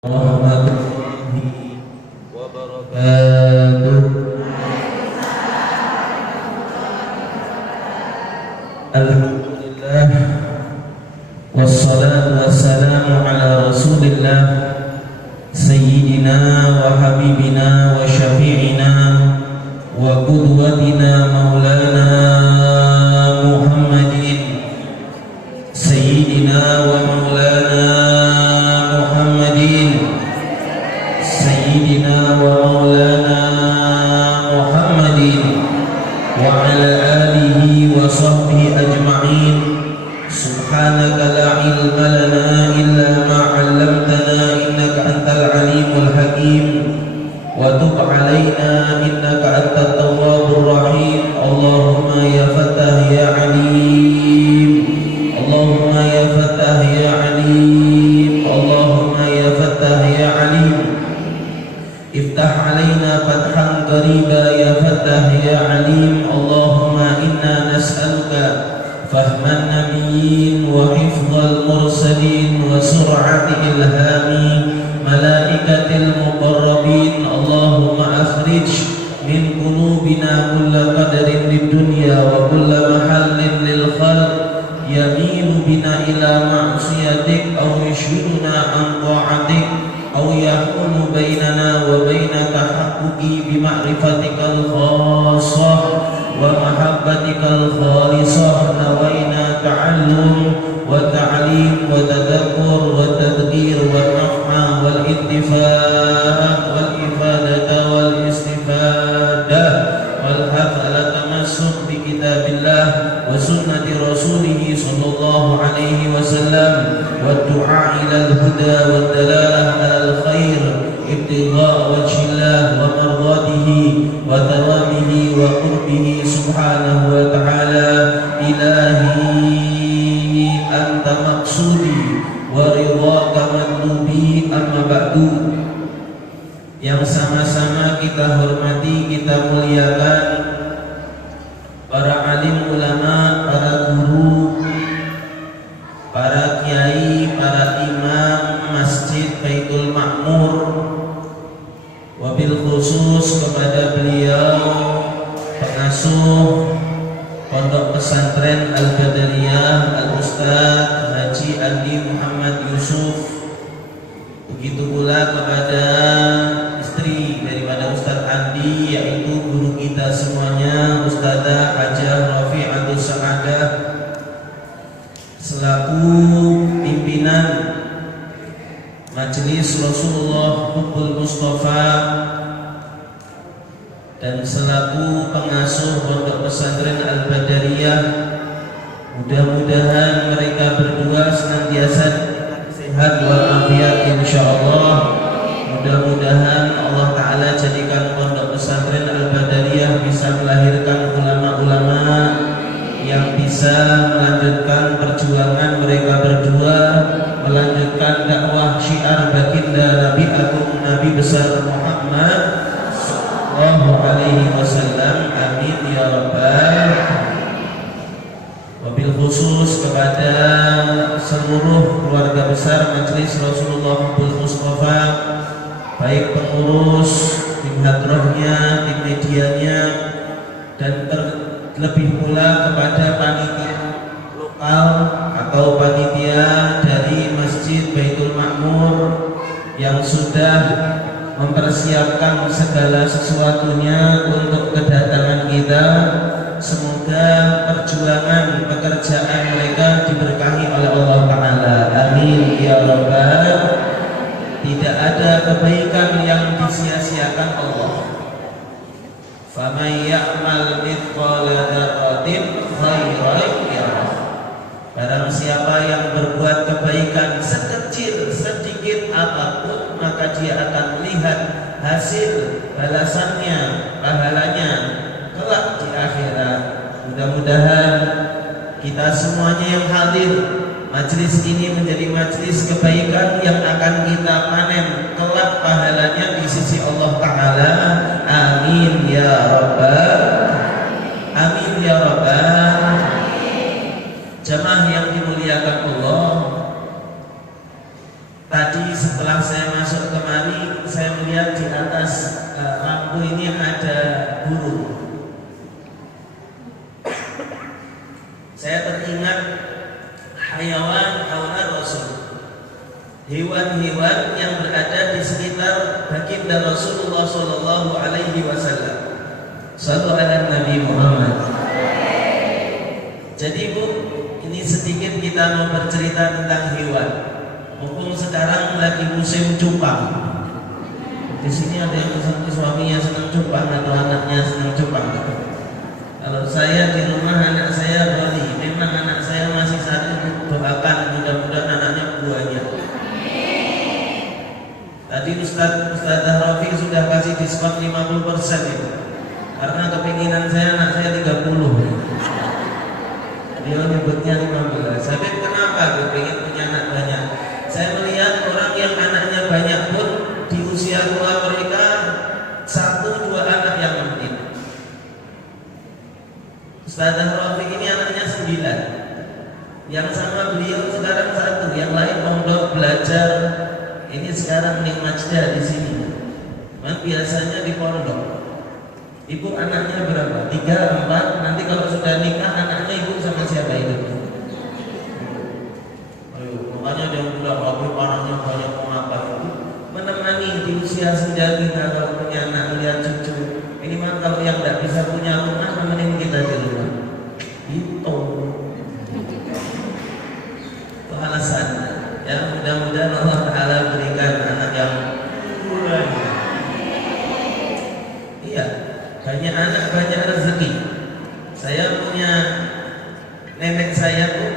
warahmatullahi wabarakatuh. Alhamdulillah wassalatu wassalamu ala rasulillah sayyidina wa habibina wa syafi'ina wa qudwatina maulana Muhammadin sayyidina wa maulana Sayyidina wa maulana Muhammadin wa ala alihi wa sahbihi ajma'in. Subhanaka la ilma lana illa ma 'allamtana innaka antal alimul hakim wa tub 'alaina innaka antat tawwabur rahim. Allahumma ya Fattah ya Alim, Allahumma ya Fattah ya Alim, Allahumma ya Fattah ya Alim. Iftah alaina fathan qariba ya Fattah ya Alim. Allahumma inna nas'aluka fahman nabiyyin wa hifdzal mursalin wa sur'ati ilhami malaikatil muqarrabin. Allahumma akhrij min qulubina kulla qadarin lid dunya wa kulla mahallin lil khalq yamilu bina ila ma'siyatik aw yashghiluna an ta'atik aw yahulu bainana wa baina tahaqquqi bi ma'rifatikal khassah wa mahabbatikal khalisah. Nawaina ta'allum wa ta'lim wa tadabkur wa tadhkir wa naf'a wal intifaa' wal ifadata wal istifadah wal hadd ala tamassuk bi kitabillah wa sunnati rasulih sallallahu alaihi wasallam wa du'a ila al-huda wa dalalah ala al-khair ibtigha' wajhillah wa mardatihi wa thawamihi wa qurbihi subhanahu wa ta'ala. Ilahi anta maqsudi wa ridhaka matlubi. Amma ba'du. Yang sama-sama kita hormati, kita muliakan para alim ulama, para guru, para kiai, para imam Masjid Baitul Ma'mur, wabil khusus kepada beliau pengasuh Pondok Pesantren Al-Badariyah Al-Ustadz Haji Andi Muhammad Yusuf. Begitu pula kepada istri daripada Ustadz Andi, yaitu guru kita semuanya, Ustadzah Hajah Rafi'atul Sa'adah, selaku pimpinan Majelis Rasulullah Hubbul Mustafa dan selaku pengasuh Pondok Pesantren Al-Badariyah. Mudah-mudahan mereka berdua senantiasa sehat walafiat insyaallah. Mudah-mudahan Allah Ta'ala jadikan Pondok Pesantren Al-Badariyah bisa melahirkan ulama-ulama yang bisa melanjutkan perjuangan mereka berdua, melanjutkan dakwah syiar baginda Nabi Agung Nabi besar Muhammad sallallahu alaihi wasallam. Amin ya rabbal. Wabil khusus kepada seluruh keluarga besar Majelis Rasulullah Hubbul Mustafa, baik pengurus, tim hadrohnya, tim medianya, dan terlebih pula kepada panitia lokal atau panitia dari Masjid Baitul Ma'mur yang sudah mempersiapkan segala sesuatunya untuk kedatangan kita. Semoga perjuangan pekerjaan mereka diberkahi oleh Allah Ta'ala. Amin ya rabbal. Tidak ada kebaikan yang disia-siakan Allah. Faman ya'mal mithqala dzarratin khairan yarah. Barang siapa yang berbuat kebaikan sekecil sedikit apapun, maka dia akan melihat hasil balasannya, pahalanya kelak di akhirat. Mudah-mudahan kita semuanya yang hadir, majelis ini menjadi majelis kebaikan yang akan kita panen kelak pahalanya di sisi Allah Ta'ala. Amin ya rabbal. Amin ya rabbal. Jamaah yang dimuliakan Allah, tadi setelah saya masuk juga yang berada di sekitar baginda Rasulullah Sallallahu Alaihi Wasallam. Sallu ala Nabi Muhammad. Jadi Bu, ini sedikit kita mau bercerita tentang hewan. Mumpung sekarang lagi musim cupang. Di sini ada yang suaminya senang cupang atau anaknya senang cupang. Kalau saya di rumah anak saya beli, memang anak saya masih satu, doakan mudah-mudahan anaknya buahnya. Tadi Ustazah Rafi sudah kasih diskon 50% itu. Karena kepinginan saya anak saya 30. Dia nyebutnya 15. Tapi kenapa gue pengen punya anak banyak? Saya melihat orang yang anaknya banyak pun di usia tua mereka 1-2 anak yang penting. Ustazah Rafiq ini anaknya 9. Yang sama beliau sekarang 1, yang lain mondok belajar. Ini sekarang di Majda di sini. Biasanya di pondok. Ibu anaknya berapa? 3, 4. Nanti kalau sudah nikah anaknya ibu sama siapa itu? Ayo, makanya dia bilang aku anaknya banyak mengapa itu. Menemani di usia senja kita kalau punya anak lihat cucu. Ini mah kalau yang tidak bisa punya rumah nemenin kita di rumah. Itu alasannya. Ya mudah-mudahan Allah Taala berikan anak yang banyak. Iya, banyak anak banyak rezeki. Saya punya nenek saya tuh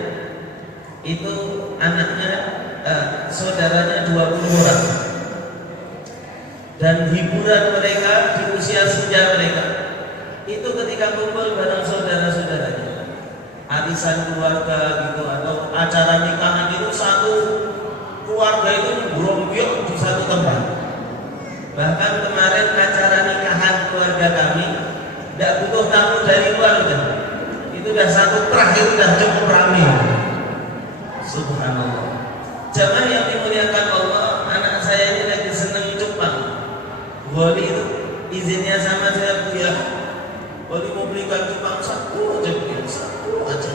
itu anaknya saudaranya 20 orang. Dan hiburan mereka di usia senja mereka itu ketika kumpul bareng saudara-saudaranya, arisan keluarga gitu atau acara nikahan itu satu keluarga itu berombyok di satu tempat. Bahkan kemarin acara nikahan keluarga kami tidak butuh tamu dari luar udah. Itu udah satu terakhir udah cukup ramai. Subhanallah. Jamaah yang dimuliakan Allah, anak saya ini lagi seneng cupang. Wali itu izinnya sama saya ya. Wali mau belikan cupang satu aja, satu aja.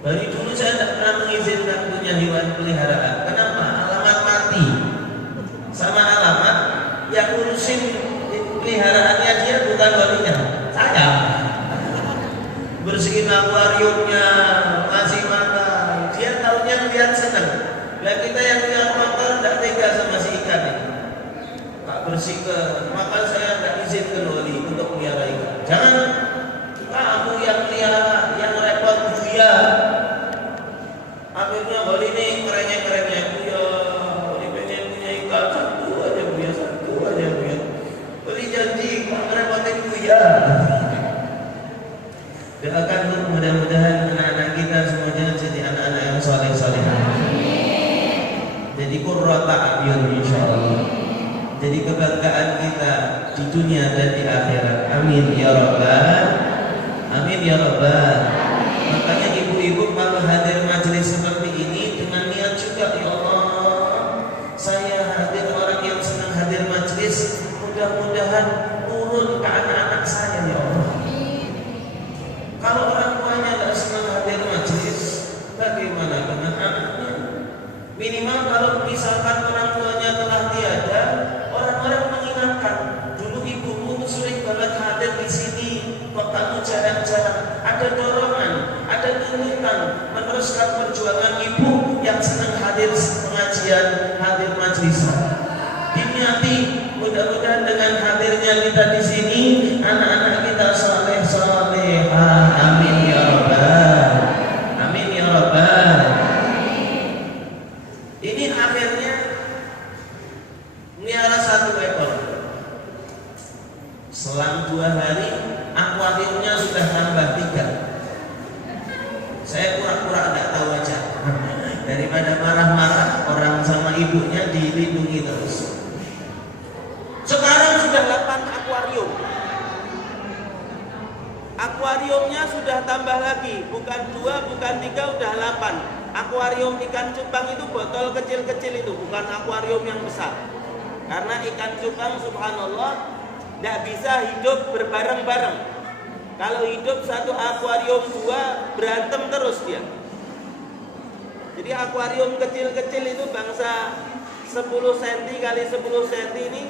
Dari dulu saya tidak pernah mengizinkan punya hewan peliharaan. Kenapa? Alamat mati sama alamat yang ngurusin peliharaannya dia bukan walinya, saya. Bersihin akuariumnya, ngasih makan. Dia tahunya lihat senang. Lah kita yang lihat motor tidak tega sama si ikan ini. Tak bersihkan, maka saya tidak izinkan wali untuk pelihara ikan. Jangan kamu yang pelihara, yang repot buaya. Akhirnya wali ini kerennya buaya. Wali pengen punya ikan satu aja buaya, satu aja buaya. Wali janji merepotin buaya. Doakan mudah-mudahan anak-anak kita semuanya jadi anak-anak yang soleh-soleh. Jadi qurrata a'yun insyaallah. Jadi kebanggaan kita di dunia dan di akhirat. Amin ya rabbal. Amin ya rabbal. Makanya ibu-ibu kalau hadir majelis seperti ini dengan niat juga, ya Allah, saya hadir orang yang senang hadir majelis, mudah-mudahan turun ke anak-anak saya ya Allah. Kalau orang tuanya tidak senang hadir majelis, bagaimana dengan anaknya? Minimal kalau misalkan orang tuanya telah tiada, orang-orang mengingatkan, dulu ibumu sering banget hadir di sini, kok kamu jarang-jarang. Ada dorongan, ada tuntutan meneruskan perjuangan ibu yang senang hadir pengajian, hadir majelis. Diniati mudah-mudahan dengan hadirnya kita di sini, anak-anak kita soleh-solehah. Amin ya rabbal. Amin ya rabbal. Ini akhirnya melihara 1 ekor. Selang 2 hari akuariumnya sudah tambah 3. Saya pura-pura tidak tahu aja. Daripada marah-marah orang sama ibunya dilindungi terus. Sekarang sudah 8 akuarium. Akuariumnya sudah tambah lagi, bukan 2, bukan 3, udah 8. Akuarium ikan cupang itu botol kecil-kecil itu, bukan akuarium yang besar. Karena ikan cupang subhanallah tidak bisa hidup berbareng-bareng. Kalau hidup satu akuarium 2 berantem terus dia. Jadi akuarium kecil-kecil itu bangsa 10 cm kali 10 cm ini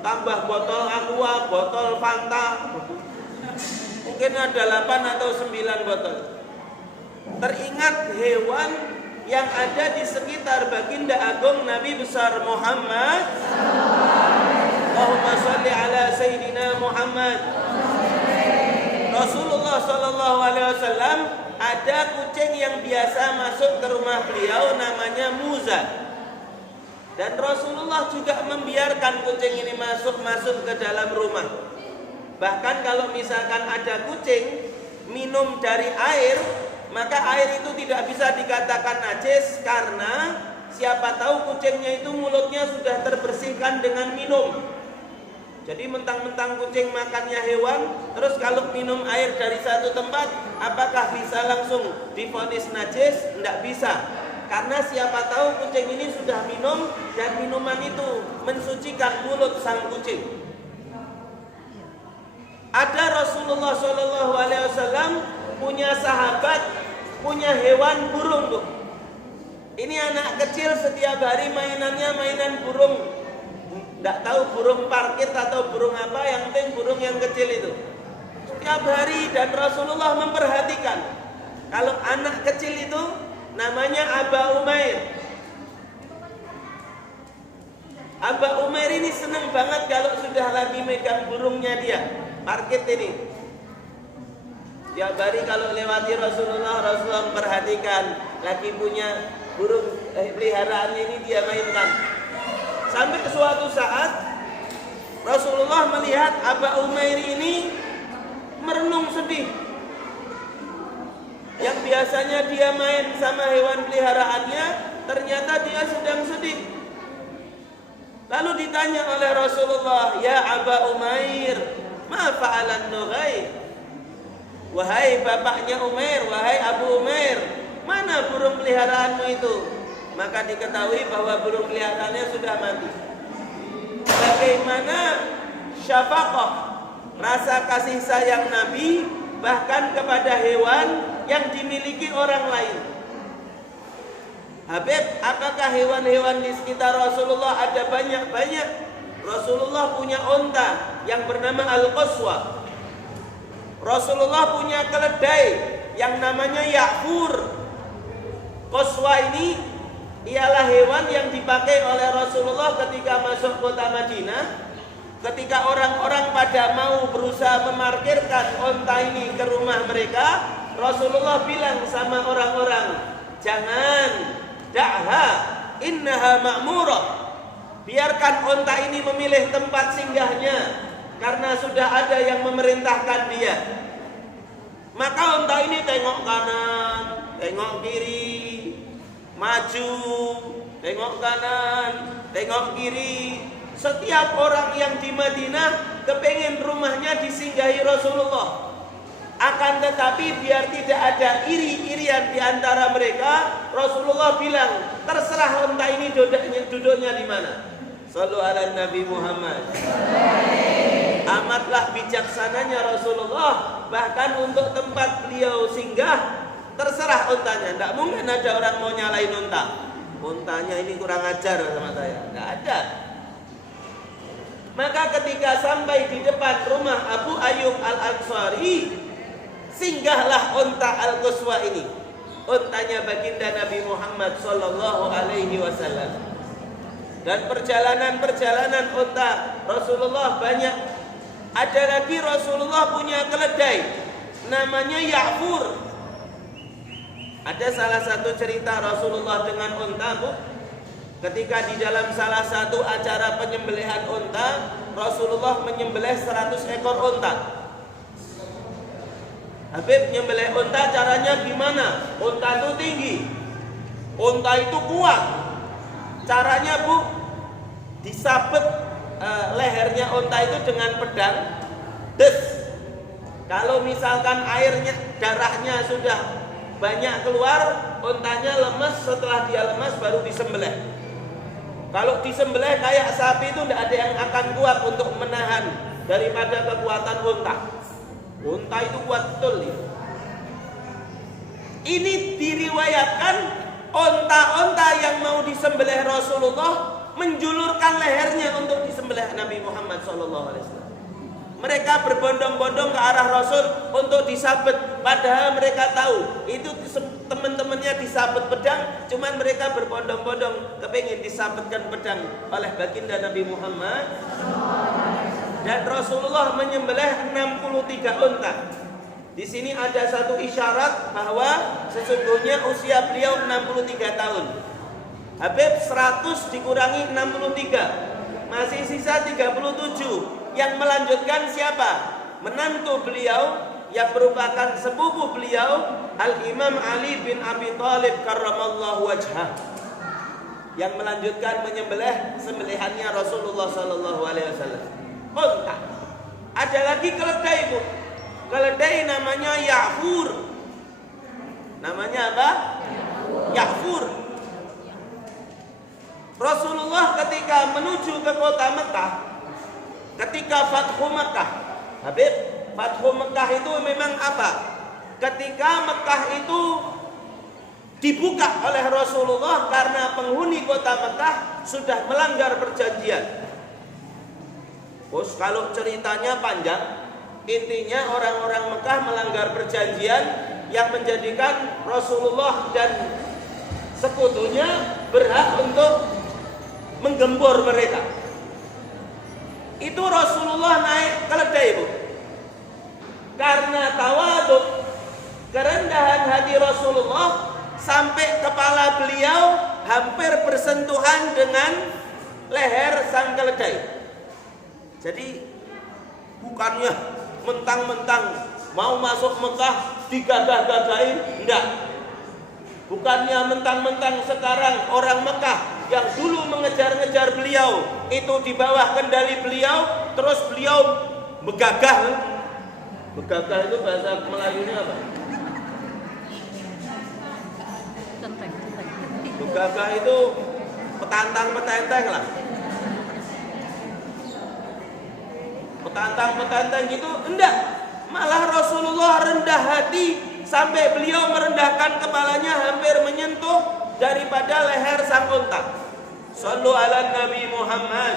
tambah botol aqua, botol Fanta, mungkin ada 8 atau 9 botol. Teringat hewan yang ada di sekitar baginda agung Nabi besar Muhammad. Allahumma sholli ala Sayyidina Muhammad. Rasulullah Shallallahu Alaihi Wasallam ada kucing yang biasa masuk ke rumah beliau namanya Muza. Dan Rasulullah juga membiarkan kucing ini masuk ke dalam rumah. Bahkan kalau misalkan ada kucing minum dari air, maka air itu tidak bisa dikatakan najis karena siapa tahu kucingnya itu mulutnya sudah terbersihkan dengan minum. Jadi mentang-mentang kucing makannya hewan, terus kalau minum air dari satu tempat, apakah bisa langsung divonis najis? Tidak bisa. Karena siapa tahu kucing ini sudah minum dan minuman itu mensucikan mulut sang kucing. Ada Rasulullah Shallallahu Alaihi Wasallam punya sahabat, punya hewan burung, Bu. Ini anak kecil setiap hari mainannya mainan burung. Tidak tahu burung parkit atau burung apa, yang penting burung yang kecil itu. Setiap hari, dan Rasulullah memperhatikan. Kalau anak kecil itu namanya Aba Umair. Aba Umair ini senang banget kalau sudah lagi megang burungnya dia, parkit ini. Setiap hari kalau lewati Rasulullah memperhatikan lagi punya burung peliharaan ini dia mainkan. Sampai ke suatu saat Rasulullah melihat Aba Umair ini merenung sedih. Yang biasanya dia main sama hewan peliharaannya, ternyata dia sedang sedih. Lalu ditanya oleh Rasulullah, "Ya Aba Umair, ma fa'alan nughair?" Wahai bapaknya Umair, wahai Abu Umair, mana burung peliharaanmu itu? Maka diketahui bahwa burung peliharaannya sudah mati. Bagaimana syafaqah, rasa kasih sayang Nabi bahkan kepada hewan yang dimiliki orang lain. Habib, apakah hewan-hewan di sekitar Rasulullah ada banyak-banyak? Rasulullah punya unta yang bernama Al-Qaswa. Rasulullah punya keledai yang namanya Ya'fur. Qaswa ini ialah hewan yang dipakai oleh Rasulullah ketika masuk kota Madinah. Ketika orang-orang pada mau berusaha memarkirkan unta ini ke rumah mereka, Rasulullah bilang sama orang-orang, "Jangan, da'ha, innaha ma'murah." Biarkan unta ini memilih tempat singgahnya, karena sudah ada yang memerintahkan dia. Maka unta ini tengok kanan, tengok kiri, maju, tengok kanan, tengok kiri. Setiap orang yang di Madinah kepengen rumahnya disinggahi Rasulullah. Akan tetapi biar tidak ada iri-irian di antara mereka, Rasulullah bilang, terserah unta ini duduknya di mana. Shallu ala Nabi Muhammad. Amatlah bijaksananya Rasulullah. Bahkan untuk tempat beliau singgah, terserah untanya. Tidak mungkin ada orang mau nyalain unta. Untanya ini kurang ajar sama saya. Tidak ada. Maka ketika sampai di depan rumah Abu Ayyub Al-Ansari, singgahlah unta Al-Qaswa ini. Untanya baginda Nabi Muhammad Sallallahu Alaihi Wasallam. Dan perjalanan-perjalanan unta Rasulullah banyak. Ada lagi Rasulullah punya keledai namanya Ya'fur. Ada salah satu cerita Rasulullah dengan unta, Bu. Ketika di dalam salah satu acara penyembelihan unta, Rasulullah menyembelih 100 ekor unta. Habib, nyembelih unta caranya gimana? Unta itu tinggi, unta itu kuat. Caranya, Bu, disabet lehernya unta itu dengan pedang. Des. Kalau misalkan airnya, darahnya sudah banyak keluar, untanya lemas. Setelah dia lemas baru disembelih. Kalau disembelih kayak sapi itu tidak ada yang akan kuat untuk menahan daripada kekuatan unta. Unta itu kuat betul ya. Ini diriwayatkan unta-unta yang mau disembelih Rasulullah menjulurkan lehernya untuk disembelih Nabi Muhammad SAW. Mereka berbondong-bondong ke arah Rasul untuk disabet, padahal mereka tahu itu teman-temannya disabet pedang, cuman mereka berbondong-bondong kepingin disabetkan pedang oleh baginda Nabi Muhammad. Dan Rasulullah menyembelih 63 unta. Di sini ada satu isyarat bahwa sesungguhnya usia beliau 63 tahun. Habib 100 dikurangi 63, masih sisa 37. Yang melanjutkan siapa? Menantu beliau yang merupakan sepupu beliau, Al-Imam Ali bin Abi Thalib karramallahu wajhah, yang melanjutkan menyembelih sembelihannya Rasulullah sallallahu alaihi wasallam. Unta. Ada lagi keledai, Bu. Keledai namanya Ya'fur. Namanya apa? Ya'fur. Rasulullah ketika menuju ke kota Mekah, ketika Fathu Mekah, Habib, Fathu Mekah itu memang apa? Ketika Mekah itu dibuka oleh Rasulullah karena penghuni kota Mekah sudah melanggar perjanjian. Bos, kalau ceritanya panjang, intinya orang-orang Mekah melanggar perjanjian yang menjadikan Rasulullah dan sekutunya berhak untuk menggembor mereka. Itu Rasulullah naik keledai, Bu. Karena tawadhu, kerendahan hati Rasulullah, sampai kepala beliau hampir bersentuhan dengan leher sang keledai. Jadi bukannya mentang-mentang mau masuk Mekah digagah-gagahin, enggak. Bukannya mentang-mentang sekarang orang Mekah yang dulu mengejar-ngejar beliau itu di bawah kendali beliau, terus beliau begagah. Begagah itu bahasa Melayunya apa? Begagah itu petantang-petenteng lah. Petantang-petenteng gitu, enggak. Malah Rasulullah rendah hati sampai beliau merendahkan kepalanya hampir menyentuh daripada leher sang unta. Shallu ala Nabi Muhammad.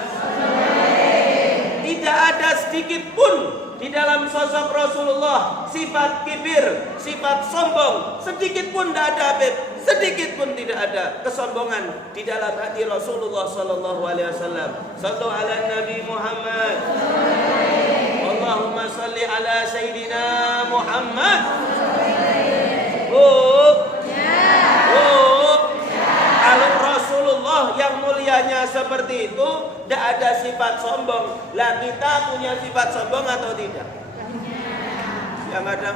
Tidak ada sedikit pun di dalam sosok Rasulullah sifat kibir, sifat sombong, sedikit pun tidak ada, Habib. Sedikit pun tidak ada kesombongan di dalam hati Rasulullah sallallahu alaihi wasallam. Shallu ala Nabi Muhammad. Allahumma salli ala Sayyidina Muhammad. Kalau Rasulullah yang mulianya seperti itu, tidak ada sifat sombong. Lah kita punya sifat sombong atau tidak? Yang ada.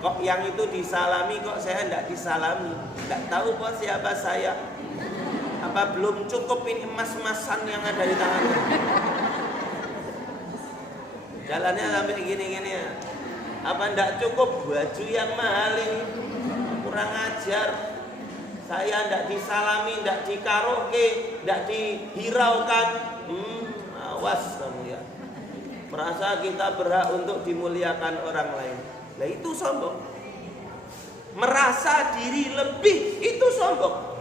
Kok yang itu disalami, kok saya tidak disalami? Tidak tahu kok siapa saya. Apa belum cukup ini emas-emasan yang ada di tangannya? Jalannya sampai gini-gini ya. Apa ndak cukup baju yang mahal ini? Kurang ajar. Saya ndak disalami, ndak dikaroke, ndak dihiraukan. Awas kamu ya. Merasa kita berhak untuk dimuliakan orang lain. Lah itu sombong. Merasa diri lebih itu sombong.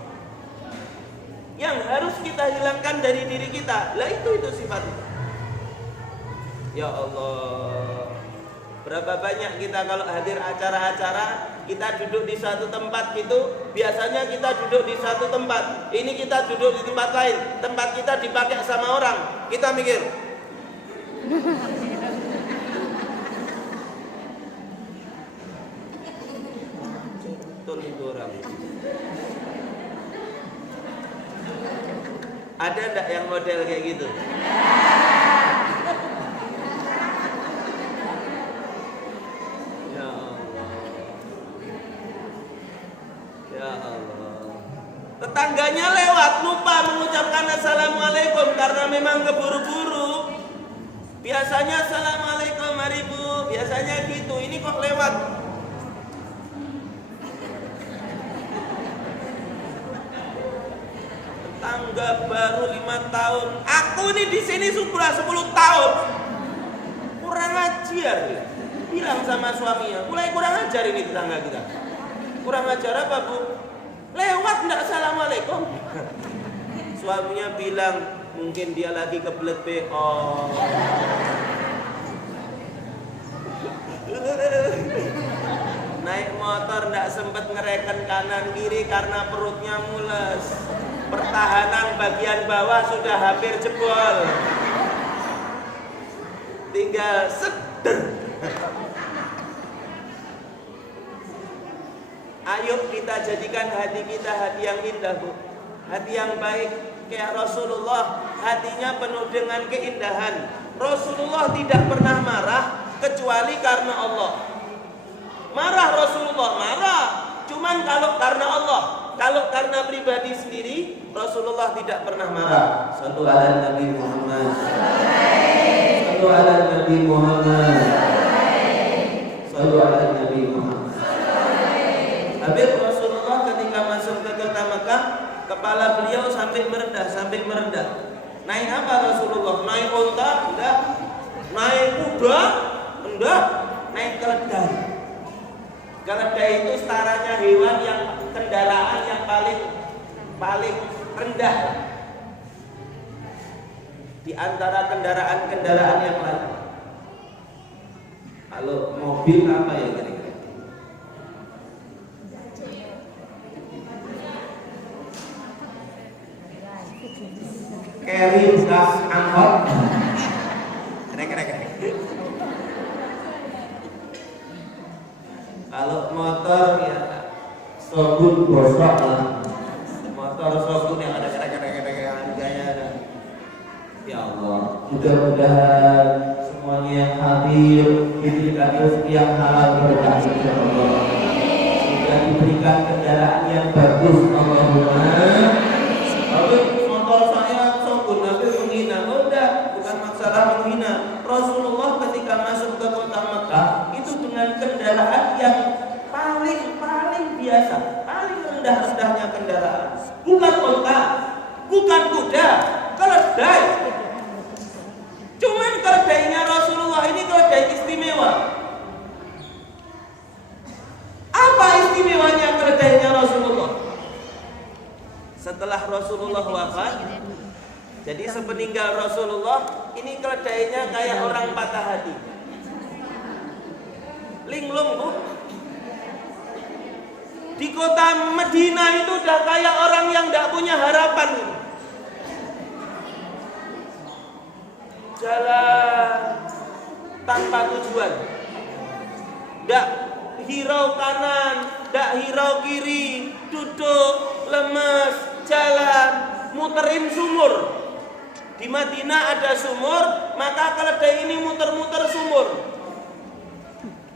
Yang harus kita hilangkan dari diri kita. Lah itu sifatnya. Ya Allah, berapa banyak kita kalau hadir acara-acara, kita duduk di satu tempat gitu, biasanya kita duduk di satu tempat, ini kita duduk di tempat lain, tempat kita dipakai sama orang, kita mikir, betul itu orang. Ada enggak yang model kayak gitu? Tetangganya lewat lupa mengucapkan assalamualaikum karena memang keburu-buru. Biasanya assalamualaikum mari bu, biasanya gitu. Ini kok lewat. Tetangga baru 5 tahun. Aku ini di sini sudah 10 tahun. Kurang ajar. Bilang sama suaminya, mulai kurang ajar ini tetangga kita. Kurang ajar apa bu? Lewat ndak assalamualaikum. Suaminya bilang mungkin dia lagi kebelet PO. Naik motor ndak sempet ngereken kanan kiri karena perutnya mules. Pertahanan bagian bawah sudah hampir jebol. Tinggal seder. Ayo kita jadikan hati kita hati yang indah bu. Hati yang baik kayak Rasulullah. Hatinya penuh dengan keindahan. Rasulullah tidak pernah marah kecuali karena Allah. Marah Rasulullah, marah. Cuman kalau karena Allah. Kalau karena pribadi sendiri, Rasulullah tidak pernah marah. Sallu ala Nabi Muhammad. Sallu ala Nabi Muhammad. Sallu ala Nabi Muhammad. Habib Rasulullah ketika masuk ke kota Mekah, kepala beliau sampai merendah. Naik apa Rasulullah? Naik unta? Enggak. Naik kuda? Enggak. Naik keledai. Keledai itu setaranya hewan yang kendaraan yang paling rendah di antara kendaraan yang lain. Kalau mobil apa ya kira-kira? Carry gas angkot. Kira-kira. Kalau motor ya Shogun bosok lah. Motor Shogun yang ada gaya. Ya Allah, mudah-mudahan semuanya yang hadir diberikan rezeki yang halal berkah insyaallah. Sudah diberikan kendaraan yang bagus Allahumma. Tapi motor saya Shogun tapi menghina. Udah, bukan masalah menghina. Rasulullah ketika masuk ke kota Mekah itu dengan kendaraan yang paling biasa, paling rendah-rendahnya kendaraan. Bukan unta, bukan kuda, keledai. Cuman keledainya Rasulullah ini keledai istimewa. Apa istimewanya keledainya Rasulullah? Setelah Rasulullah wafat, jadi sepeninggal Rasulullah, ini keledainya kayak orang patah hati. Linglung bu. Di kota Madinah itu udah kayak orang yang tidak punya harapan. Jalan tanpa tujuan. Tidak hirau kanan, tidak hirau kiri, duduk, lemes, jalan, muterin sumur. Di Madinah ada sumur, maka keledai ini muter-muter sumur.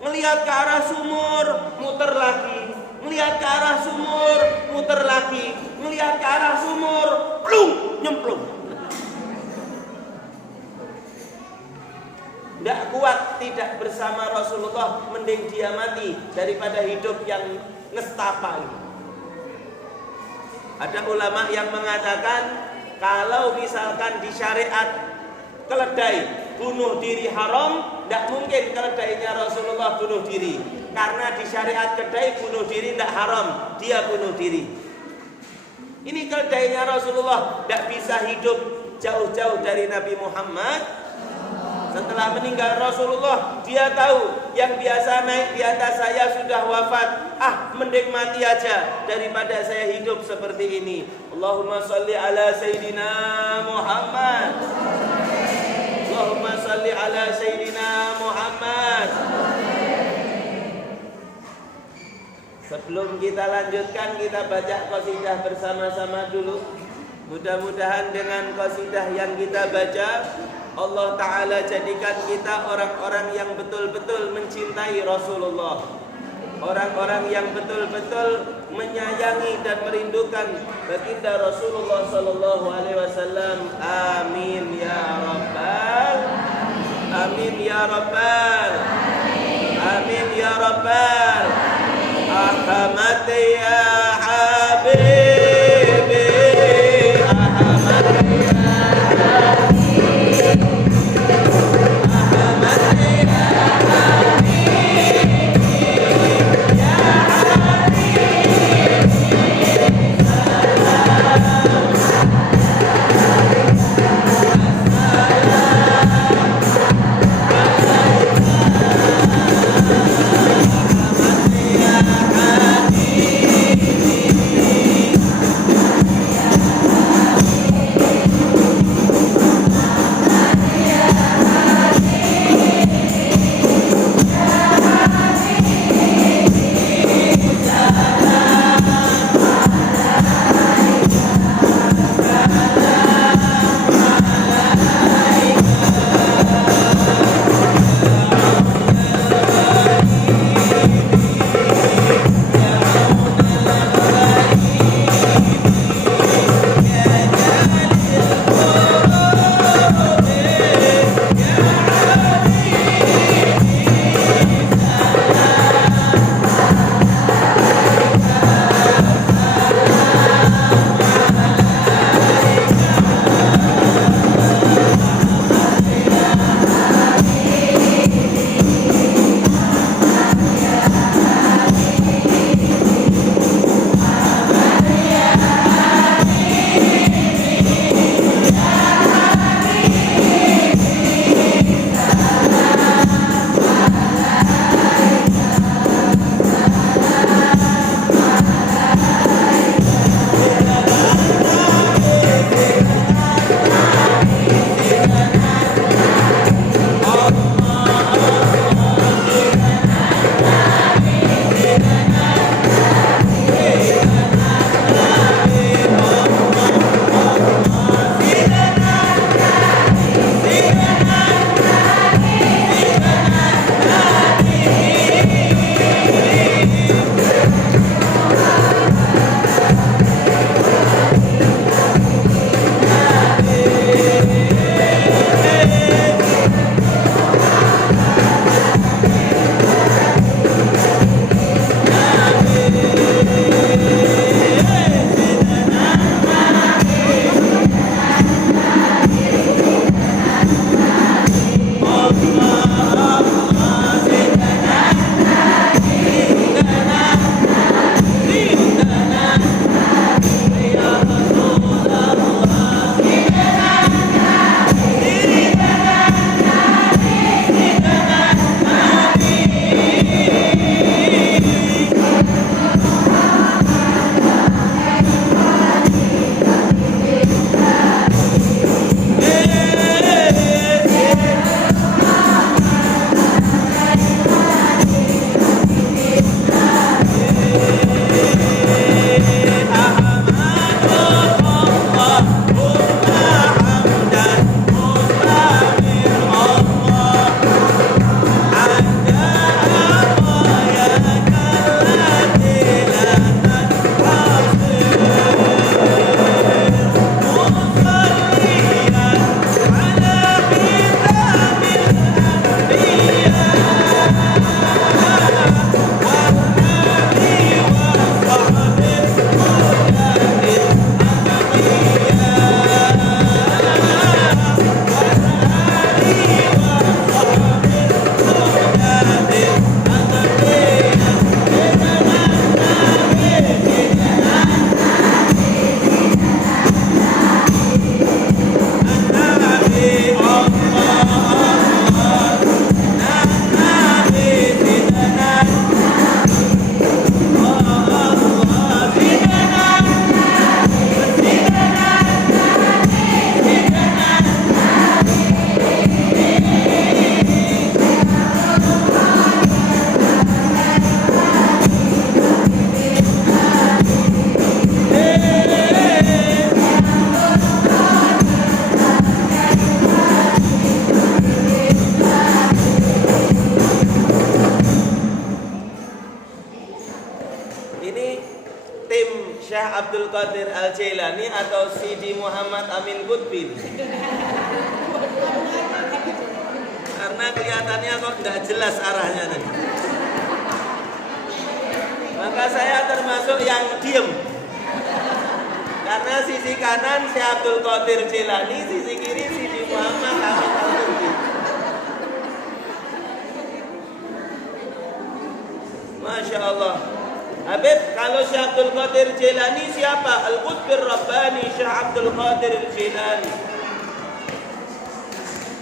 Melihat ke arah sumur, muter lagi. Melihat ke arah sumur, muter lagi. Melihat ke arah sumur, plung, nyemplung. Tidak kuat tidak bersama Rasulullah, mending dia mati daripada hidup yang nestapa ini. Ada ulama yang mengatakan kalau misalkan di syariat keledai bunuh diri haram, tidak mungkin keledainya Rasulullah bunuh diri. Karena di syariat keledai bunuh diri tidak haram, dia bunuh diri. Ini keledainya Rasulullah tidak bisa hidup jauh-jauh dari Nabi Muhammad. Setelah meninggal Rasulullah, dia tahu yang biasa naik di atas saya sudah wafat. Mending mati aja daripada saya hidup seperti ini. Allahumma salli ala Sayyidina Muhammad. Allahumma salli ala Sayyidina Muhammad. Sebelum kita lanjutkan, kita baca qasidah bersama-sama dulu. Mudah-mudahan dengan qasidah yang kita baca, Allah Ta'ala jadikan kita orang-orang yang betul-betul mencintai Rasulullah, orang-orang yang betul-betul menyayangi dan merindukan baginda Rasulullah Sallallahu Alaihi Wasallam. Amin ya Rabbal. Amin ya Rabbal. Amin ya Rabbal. Ahmad ya Habibi. Ahmad ya Habibi. Abdul Qadir Al-Jailani atau Sidi Muhammad Amin Qutbi? Karena kelihatannya kok tidak jelas arahnya tadi. Maka saya termasuk yang diem. Karena sisi kanan si Abdul Qadir Jailani, sisi kiri Sidi Muhammad Amin Al-Qutbi. Masya Allah. Habib, kalau Syekh Abdul Qadir Jailani siapa? Al-Qutbir Rabbani Syekh Abdul Qadir Jailani.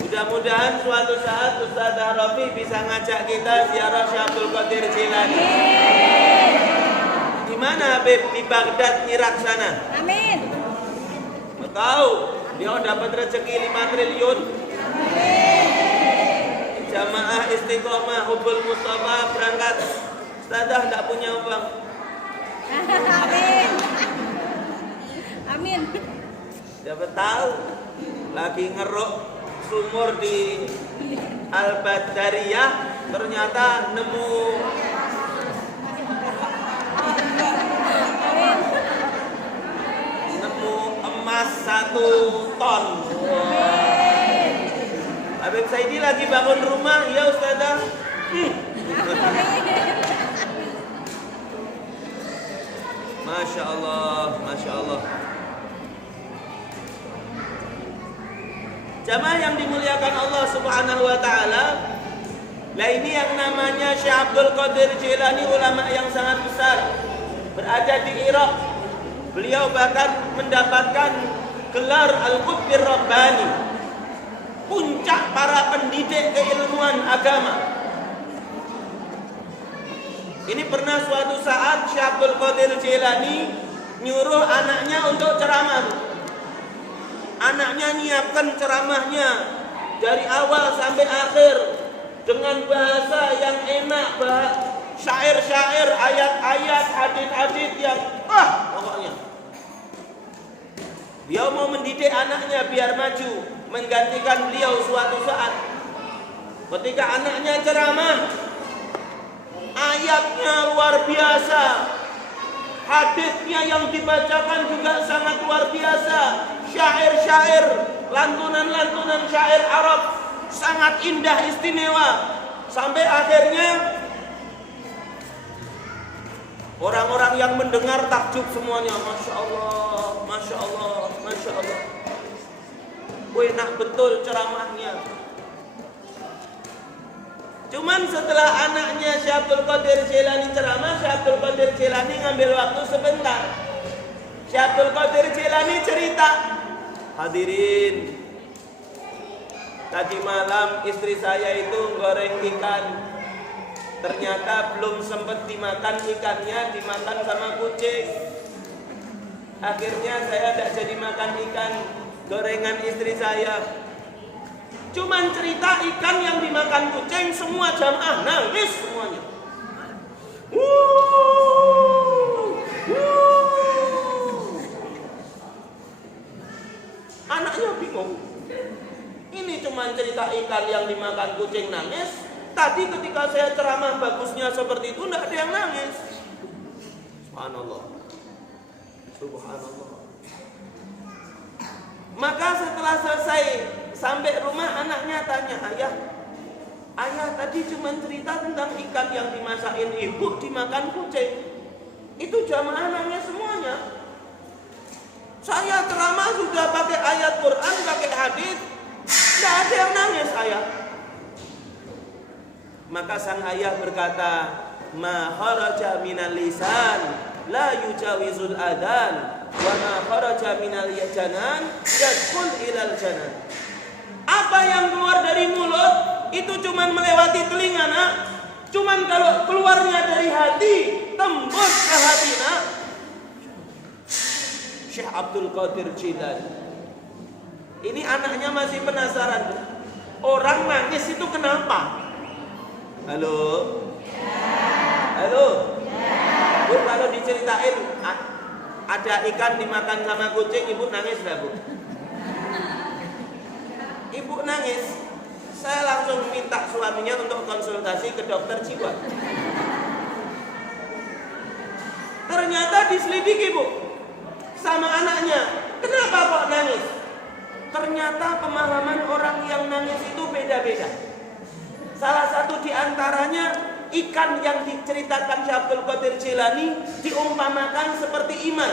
Mudah-mudahan suatu saat Ustaz Rafi bisa ngajak kita ziarah Syekh Abdul Qadir Jailani. Di mana Habib? Di Baghdad, Irak sana. Amin. Tahu dia dapat rezeki 5 triliun. Jamaah Istiqomah Hubbul Mustafa berangkat. Ustazah tidak punya uang. Amin. Amin. Siapa tahu lagi ngeruk sumur di Al-Badariyah, ternyata nemu emas 1 ton. Habib Saidi lagi bangun rumah, ya Ustazah. Masya Allah, Masya Allah. Jamaah yang dimuliakan Allah Subhanahu wa Ta'ala, lah ini yang namanya Syekh Abdul Qadir Jailani, ulama yang sangat besar, berada di Irak. Beliau bahkan mendapatkan gelar Al-Qutbir Rabbani, puncak para pendidik keilmuan agama. Ini pernah suatu saat Syekh Abdul Qadir Jailani nyuruh anaknya untuk ceramah. Anaknya nyiapkan ceramahnya dari awal sampai akhir dengan bahasa yang enak, syair-syair, ayat-ayat, hadis-hadis yang pokoknya. Dia mau mendidik anaknya biar maju, menggantikan beliau suatu saat. Ketika anaknya ceramah, ayatnya luar biasa, hadisnya yang dibacakan juga sangat luar biasa, syair-syair, lantunan-lantunan syair Arab sangat indah istimewa. Sampai akhirnya orang-orang yang mendengar takjub semuanya. Masya Allah, Masya Allah, Masya Allah. Enak betul ceramahnya. Cuman setelah anaknya Syekh Abdul Qadir Jailani ceramah, Syekh Abdul Qadir Jailani ngambil waktu sebentar. Syekh Abdul Qadir Jailani cerita, hadirin, tadi malam istri saya itu goreng ikan. Ternyata belum sempat dimakan ikannya, dimakan sama kucing. Akhirnya saya tidak jadi makan ikan gorengan istri saya. Cuman cerita ikan yang dimakan kucing, semua jamaah nangis semuanya. Anaknya bingung. Ini cuman cerita ikan yang dimakan kucing nangis. Tadi ketika saya ceramah bagusnya seperti itu, tidak ada yang nangis. Subhanallah. Subhanallah. Maka setelah selesai sampai rumah, anaknya tanya, ayah tadi cuma cerita tentang ikan yang dimasakin ibu dimakan kucing. Itu jamaah nangis semuanya. Saya ceramah sudah pakai ayat Quran, pakai hadis, tidak ada yang nangis ayah. Maka sang ayah berkata, ma kharaja minal lisan la yujawizul adan wa ma kharaja minal janan yadkhul ilal janan. Apa yang keluar dari mulut itu cuman melewati telinga, nak. Cuman kalau keluarnya dari hati, tembus ke hati, nak. Syekh Abdul Qadir Jailani. Ini anaknya masih penasaran. Orang nangis itu kenapa? Halo? Halo? Bu, kalau diceritain ada ikan dimakan sama kucing, ibu nangis gak, Bu? Ibu nangis. Saya langsung minta suaminya untuk konsultasi ke dokter jiwa. Ternyata diselidiki, Bu. sama anaknya. Kenapa kok nangis? Ternyata pemahaman orang yang nangis itu beda-beda. Salah satu di antaranya, ikan yang diceritakan Syekh Abdul Qadir Jilani diumpamakan seperti iman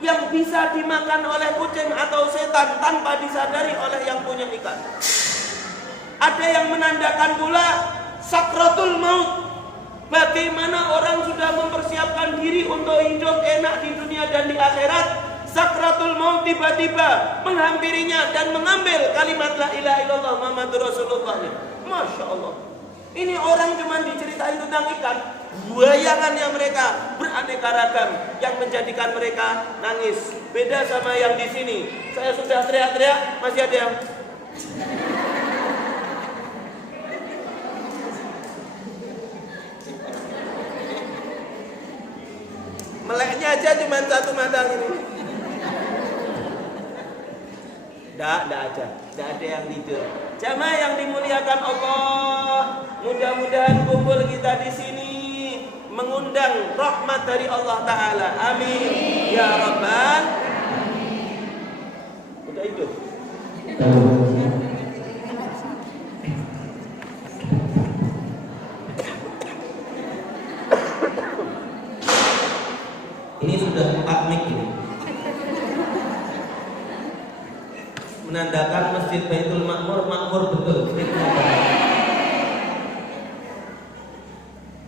yang bisa dimakan oleh kucing atau setan tanpa disadari oleh yang punya ikan. Ada yang menandakan pula sakratul maut. Bagaimana orang sudah mempersiapkan diri untuk hidup enak di dunia dan di akhirat, sakratul maut tiba-tiba menghampirinya dan mengambil kalimat la ilaha illallah Muhammadur Rasulullah. Masya Allah. Ini orang cuma diceritain tentang ikan, bayangannya mereka beraneka ragam yang menjadikan mereka nangis. Beda sama yang di sini. Saya sudah teriak-teriak, masih ada yang meleknya aja cuma satu mata ini. Tidak ada yang tidur. Jamaah yang dimuliakan Allah, mudah-mudahan kumpul kita di sini mengundang rahmat dari Allah Ta'ala. Amin. Ya Rabbal. Udah itu. Ini sudah 4 mic ini. Menandakan Masjid Baitul Makmur makmur betul.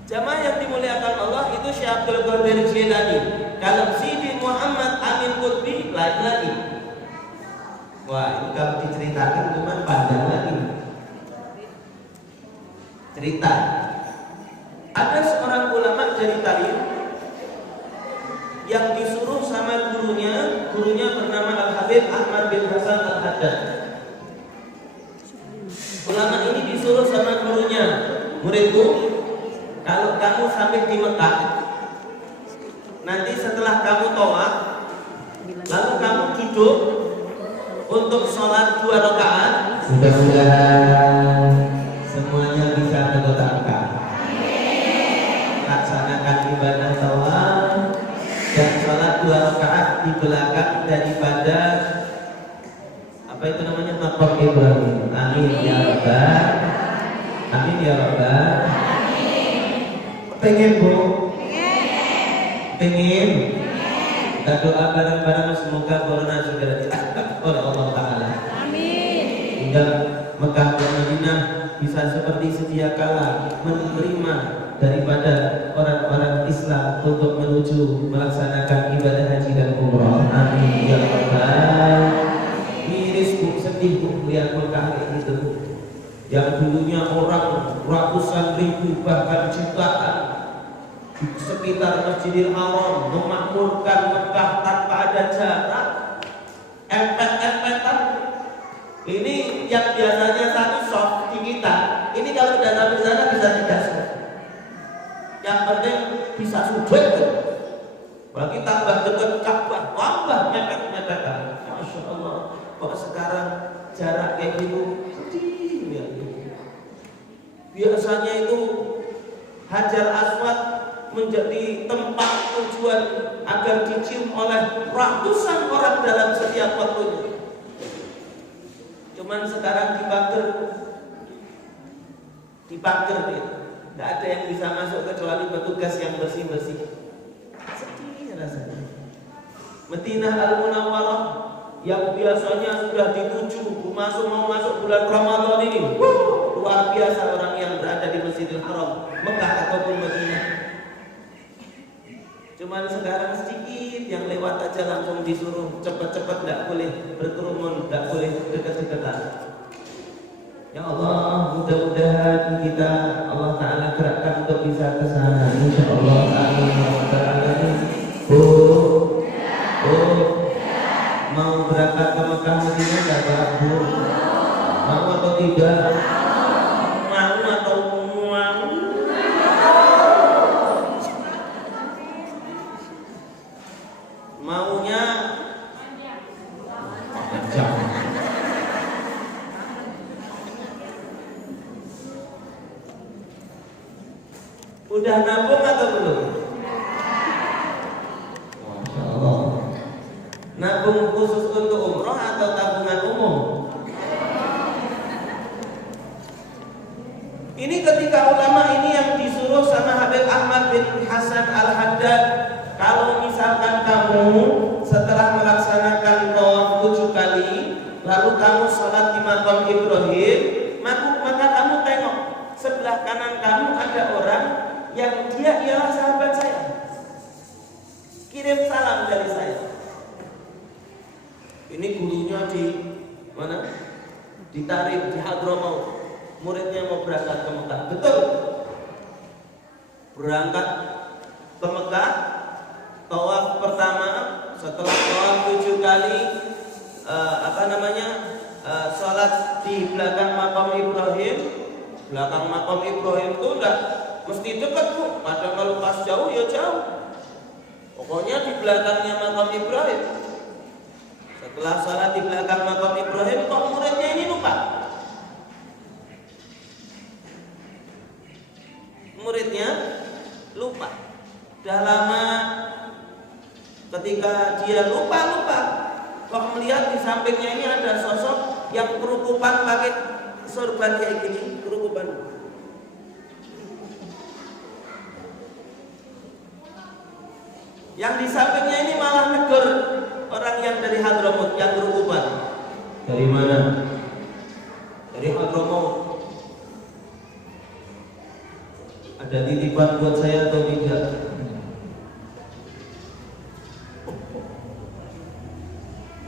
Jamaah yang dimuliakan Allah, itu Syekh Abdul Qadir Jilani. Kalau Sidi Muhammad Amin Qutbi lagi. Wah, ini kalau diceritakan cuma panjang lagi. Cerita. Ada seorang ulama dari Tarim yang disuruh sama gurunya bernama Al-Habib Ahmad bin Hasan Al-Haddad. Ulama ini disuruh sama gurunya, muridku, kalau kamu sampai di Mekah, nanti setelah kamu tawaf, lalu kamu duduk untuk sholat 2 rakaat. Mudah-mudahan semuanya bisa terletakkan. Laksanakan ibadah tawaf dan sholat 2 rakaat di belakang daripada apa itu namanya, maqam Ibrahim. Amin ya Rabbal. Amin ya Rabbal. Pengen bu? Pengen? Kita doa bareng-bareng semoga corona segera diangkat oleh Allah Ta'ala. Amin. Hingga Mekah dan Madinah bisa seperti sedia kala menerima daripada orang-orang Islam untuk menuju melaksanakan ibadah haji dan umrah. Amin ya Rabbal. Miris bu, sedih bu lihat Mekah itu, yang dulunya orang ratusan ribu bahkan jutaan di sekitar Masjidil Haram memakmurkan Mekah tanpa ada jarak, empet-empetan. Ini yang biasanya satu soft di kita, ini kalau sudah sampai sana bisa 3 soft. Yang penting bisa sujud. Bagi tambah dekat Ka'bah, tambah mepet-mepetan. Masya Allah. Kok sekarang jarak kayak gitu sedih ya. Biasanya itu Hajar Aswad menjadi tempat tujuan agar dicium oleh ratusan orang dalam setiap waktunya. Cuman sekarang dipager dia. Tidak ada yang bisa masuk kecuali petugas yang bersih-bersih. Sedih rasanya. Madinah Al-Munawwarah yang biasanya sudah dituju mau masuk bulan Ramadan ini, luar biasa orang yang berada di Masjidil Haram, Mekah ataupun Madinah. Cuman sekarang sedikit yang lewat aja langsung disuruh cepat-cepat, tidak boleh berkerumun, tidak boleh dekat-dekatan. Ya Allah, mudah-mudahan kita Allah Ta'ala gerakkan untuk bisa ke sana. Insya Allah. Amin. Mau berangkat ke Mekah Madinah enggak Pak Bu? Mau atau tidak? Mau atau mau? Maunya panjang. Udah nabung atau belum? Masya Allah. Nabung khusus untuk umroh atau tabungan umum? Ini ketika ulama ini yang disuruh sama Habib Ahmad bin Hasan Al-Haddad, kalau misalkan kamu setelah melaksanakan tawaf 7 kali, lalu kamu sholat di makam Ibrahim, maka kamu tengok sebelah kanan kamu ada orang yang dia ialah sahabat saya. Kirim salam dari saya. Ini gurunya di mana? Ditarik di Hadramaut. Muridnya mau berangkat ke Mekah. Betul. Berangkat ke Mekah, tawaf pertama, setelah tawaf 7 kali sholat di belakang makam Ibrahim. Belakang makam Ibrahim itu enggak mesti dekat, Bu. Kadang kalau pas jauh ya jauh. Pokoknya di belakangnya makam Ibrahim. Setelah sholat di belakang makam Ibrahim, kok muridnya ini lupa? Muridnya lupa. Dah lama ketika dia lupa, kok melihat di sampingnya ini ada sosok yang kerukupan pakai sorban kayak gini, kerukupan. Yang di sampingnya ini malah negur orang yang dari Hadramaut yang kerukupan. Dari mana? Dari Hadramaut. Ada titipan buat saya atau tidak?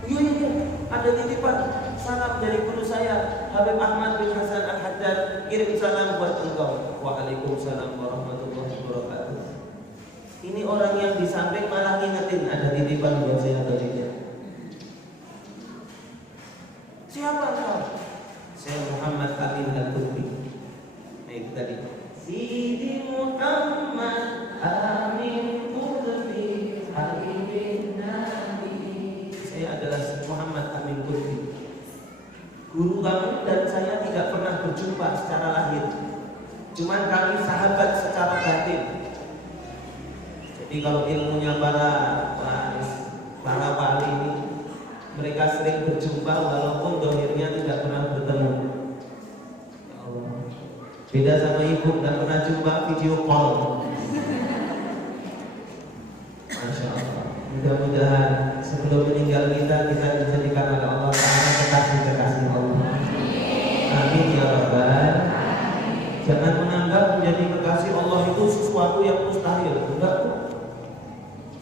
Iya, ada titipan salam dari guru saya Habib Ahmad bin Hasan Al-Haddad, kirim salam buat engkau. Waalaikumsalam warahmatullahi wabarakatuh. Ini orang yang di samping malah ngingetin ada titipan buat saya atau tidak. Siapa kau? Saya Muhammad Amin Al-Qutbi. Nah itu tadi. Sidi Muhammad Amin Qutbi Habibin Nabi. Saya adalah Muhammad Amin Qutbi. Guru kamu dan saya tidak pernah berjumpa secara lahir. Cuman kami sahabat secara batin. Jadi kalau ilmunya para wali ini, mereka sering berjumpa walaupun dohirnya tidak pernah bertemu. Ya Allah. Beda sama ibu, tidak pernah jumpa video call. Masya Allah. Mudah-mudahan sebelum meninggal kita dijadikan oleh Allah Taala kekasih-kekasih Allah. Amin ya Rabbal. Jangan menganggap menjadi kekasih Allah itu sesuatu yang mustahil. Enggak.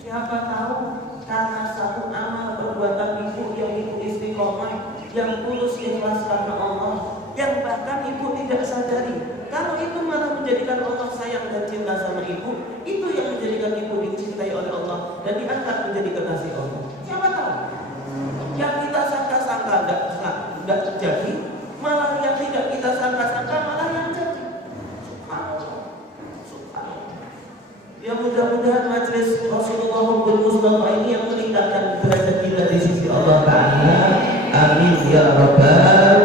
Siapa tahu karena satu amal perbuatan ibu yang ibu istiqomah, yang tulus ikhlas karena Allah, yang bahkan ibu tidak sadari. Kalau itu malah menjadikan Allah sayang dan cinta sama ibu, itu yang menjadikan ibu dicintai oleh Allah dan diangkat menjadi kekasih Allah. Siapa tahu? Yang kita sangka-sangka tidak terjadi, malah yang tidak kita sangka-sangka malah yang jadi. Subhanallah. Ya mudah-mudahan majelis Rasulullah bin Mustafa ini yang meningkatkan derajat kita di sisi Allah Ta'ala. Amin ya Rabbal.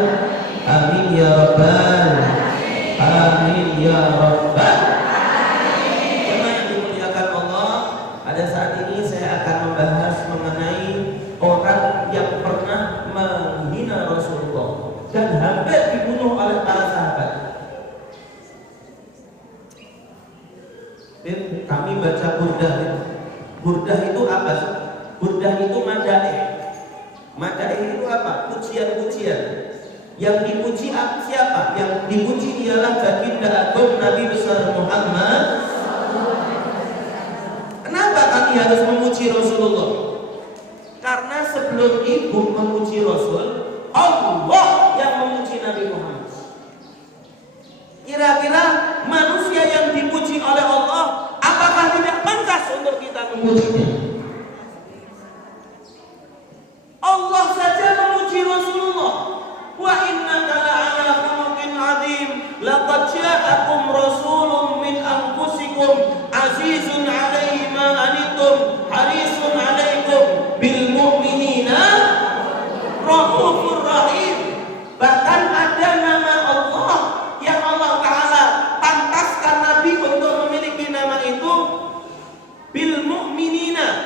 Amin ya Rabbal. Amin ya Rabbal. Karena yang dimuliakan Allah, pada saat ini saya akan membahas mengenai orang yang pernah menghina Rasulullah dan hampir dibunuh oleh para sahabat. Kami baca burdah. Burdah itu apa sih? Burdah itu madaih. Madaih itu apa? Pujian-pujian. Yang dipuji siapa? Yang dipuji ialah baginda agung Nabi besar Muhammad. Kenapa kami harus memuji Rasulullah? Karena sebelum ibu memuji Rasul, Allah yang memuji Nabi Muhammad. Kira-kira manusia yang dipuji oleh Allah, apakah tidak pantas untuk kita memujinya? Allah saja memuji Rasulullah. Wa innaka la'ala khuluqin 'adzim. Laqad ja'akum rasulun min anfusikum azizun 'alaihi ma anittum harisun 'alaikum bil mu'minina raufur rahim. Bahkan ada nama Allah yang Allah Ta'ala pantaskan Nabi untuk memiliki nama itu, bil mu'minina,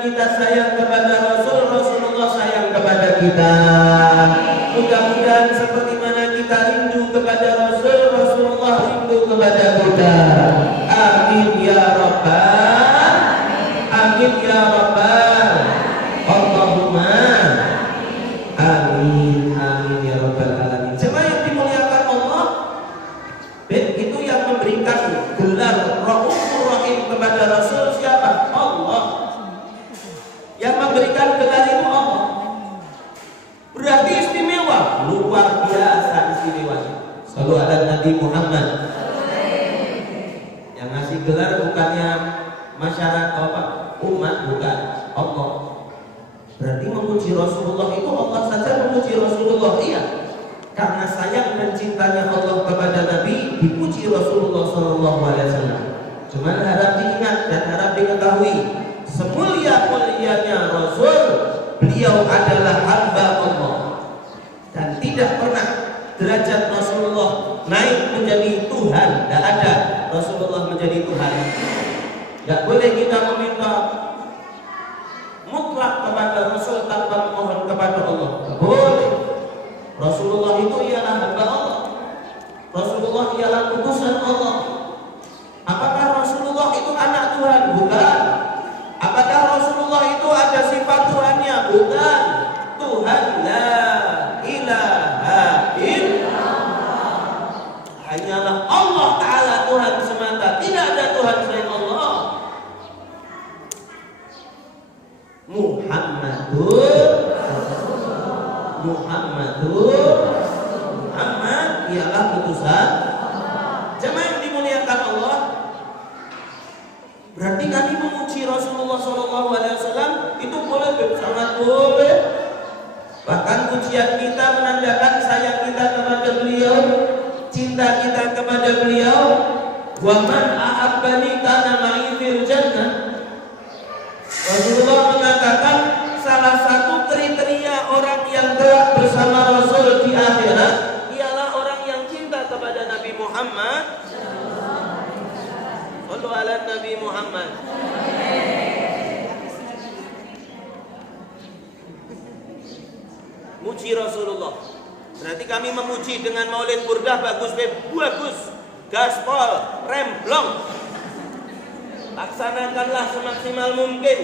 kita sayang kepada Rasul, Rasulullah sayang kepada kita. Mudah-mudahan seperti mana kita rindu kepada Rasul, Rasulullah rindu kepada kita. Amin ya Rabbal, amin ya Rabbal, Allahumma amin, amin ya Rabbal alamin. Jemaah yang dimuliakan Allah, itu yang memberikan gelar Raufur Rahim kepada Rasul siapa? Allah. Yang memberikan gelar itu Allah. Berarti istimewa, luar biasa istimewanya. Selalu ada Nabi Muhammad. Yang ngasih gelar bukannya masyarakat apa? Umat, bukan Allah. Berarti memuji Rasulullah itu Allah saja memuji Rasulullah, iya. Karena sayang dan cintanya Allah kepada Nabi, dipuji Rasulullah SAW. Cuman harap diingat dan harap diketahui, semulia-mulianya Rasul, beliau adalah hamba Allah. Dan tidak pernah derajat Rasulullah naik menjadi Tuhan. Tidak ada Rasulullah menjadi Tuhan. Tidak boleh kita meminta mutlak kepada Rasul tanpa memohon kepada Allah. Tidak boleh. Rasulullah itu ialah hamba Allah. Rasulullah ialah utusan Allah. Apakah Rasulullah itu anak Tuhan? Bukan. Apakah Rasulullah itu ada sifat Tuhannya? Bukan. Tuhan la ilaha illallah. Hanyalah Allah Ta'ala Tuhan semata. Tidak ada Tuhan selain Allah. Muhammad ialah utusan. Jemaah yang dimuliakan Allah, berarti kami memuji Rasulullah SAW itu boleh, sangat boleh. Bahkan pujian kita menandakan sayang kita kepada beliau, cinta kita kepada beliau. Wa man ahabbani kana ma'i fil jannah. Rasulullah mengatakan salah satu kriteria orang yang kelak bersama Rasul di akhirat ialah orang yang cinta kepada Nabi Muhammad. Sallu ala Nabi Muhammad. Muji Rasulullah. Berarti kami memuji dengan maulid burdah bagus, bagus, gaspol, remblong. Laksanakanlah semaksimal mungkin.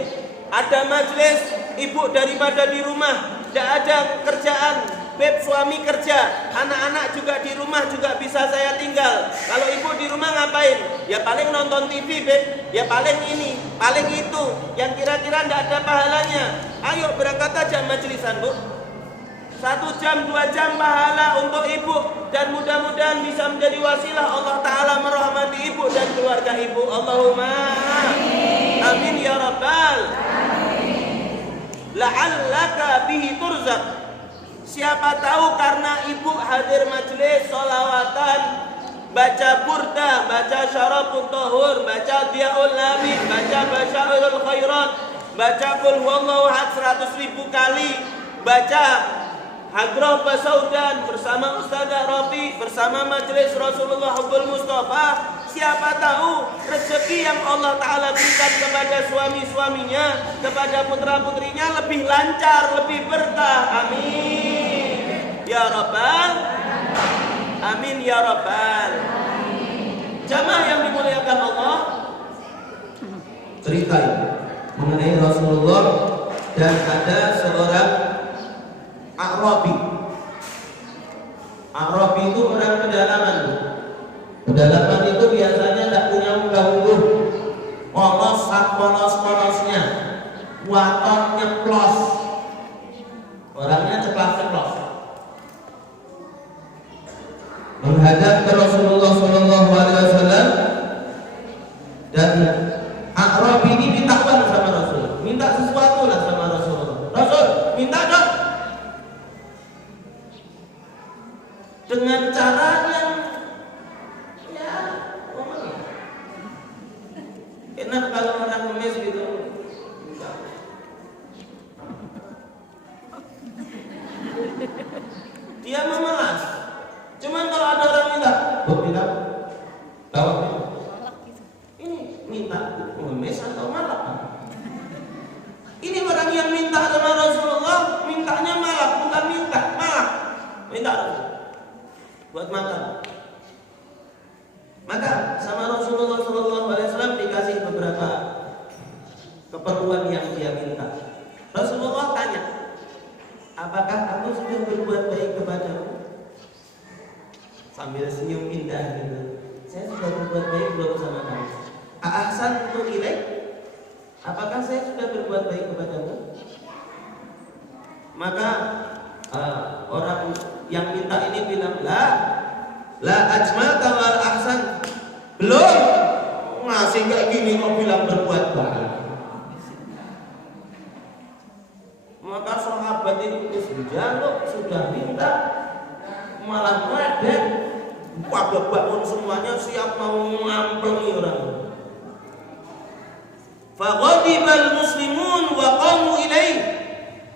Ada majelis, ibu daripada di rumah, tidak ada kerjaan, beb suami kerja, anak-anak juga di rumah juga bisa saya tinggal. Kalau ibu di rumah ngapain? Ya paling nonton TV, beb. Ya paling ini, paling itu, yang kira-kira tidak ada pahalanya. Ayo berangkat aja majelisan, bu. 1 jam, 2 jam pahala untuk ibu, dan mudah-mudahan bisa menjadi wasilah Allah Ta'ala merahmati ibu dan keluarga ibu. Allahumma amin ya Rabbal. La'allaka bihi turzaq. Siapa tahu karena ibu hadir majelis sholawatan, baca burdah, baca syarafut tahur, baca diaul nabi, baca basyairul khairat, baca qul huwallahu ahad 100.000 kali, baca Hadrah Basaudan bersama Ustazah Rafi, bersama majelis Rasulullah Hubbul Mustafa. Siapa tahu rezeki yang Allah Ta'ala berikan kepada suami-suaminya, kepada putra-putrinya lebih lancar, lebih berkah. Amin ya Rabbal. Amin ya Rabbal. Jamaah yang dimuliakan Allah, cerita mengenai Rasulullah dan ada seorang A'rabi. A'rabi itu orang pedalaman. Pedalaman itu biasanya tidak punya muka-muka, polos sak polos-polosnya, watot nyeplos, orangnya ceplas-ceplos. Menghadap ke Rasulullah SAW, dan A'rabi ini ditakwan sama Rasul, minta sesuatu lah sama Rasulullah. Rasul, minta dong. Dengan cara yang ya enak kalau orang ngemis gitu. Dia memelas. Cuman kalau ada orang minta, minta gawat ini minta ngemis atau malak? buat makan. Maka sama Rasulullah SAW dikasih beberapa keperluan yang dia minta. Rasulullah tanya, apakah aku sudah berbuat baik kepadamu? Sambil senyum indah gitu. Saya sudah berbuat baik belum sama kamu? Ahsan tu ilaik? Apakah saya sudah berbuat baik kepadamu? Maka orang yang minta ini bilang, la ajmalta wal ahsan. Belum. Masih kayak gini kok bilang berbuat baik. Maka sahabat ini jaluk, sudah minta, malah medek, pada bangun semuanya siap mau ngamplengi orang. Faghadibal muslimun wa qamu ilaih.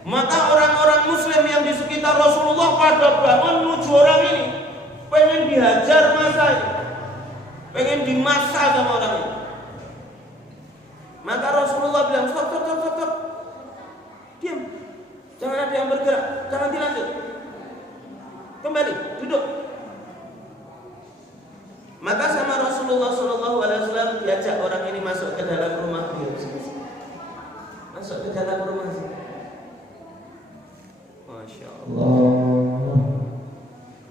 Maka orang-orang muslim yang di sekitar Rasulullah pada bangun menuju orang ini, pengen dihajar masa ini, pengen dimasa sama orang ini. Maka Rasulullah bilang, stop, diam, jangan ada yang bergerak, jangan dilanjut, kembali duduk. Maka sama Rasulullah SAW diajak orang ini masuk ke dalam rumah beliau, masuk ke dalam rumah sini. Masya Allah.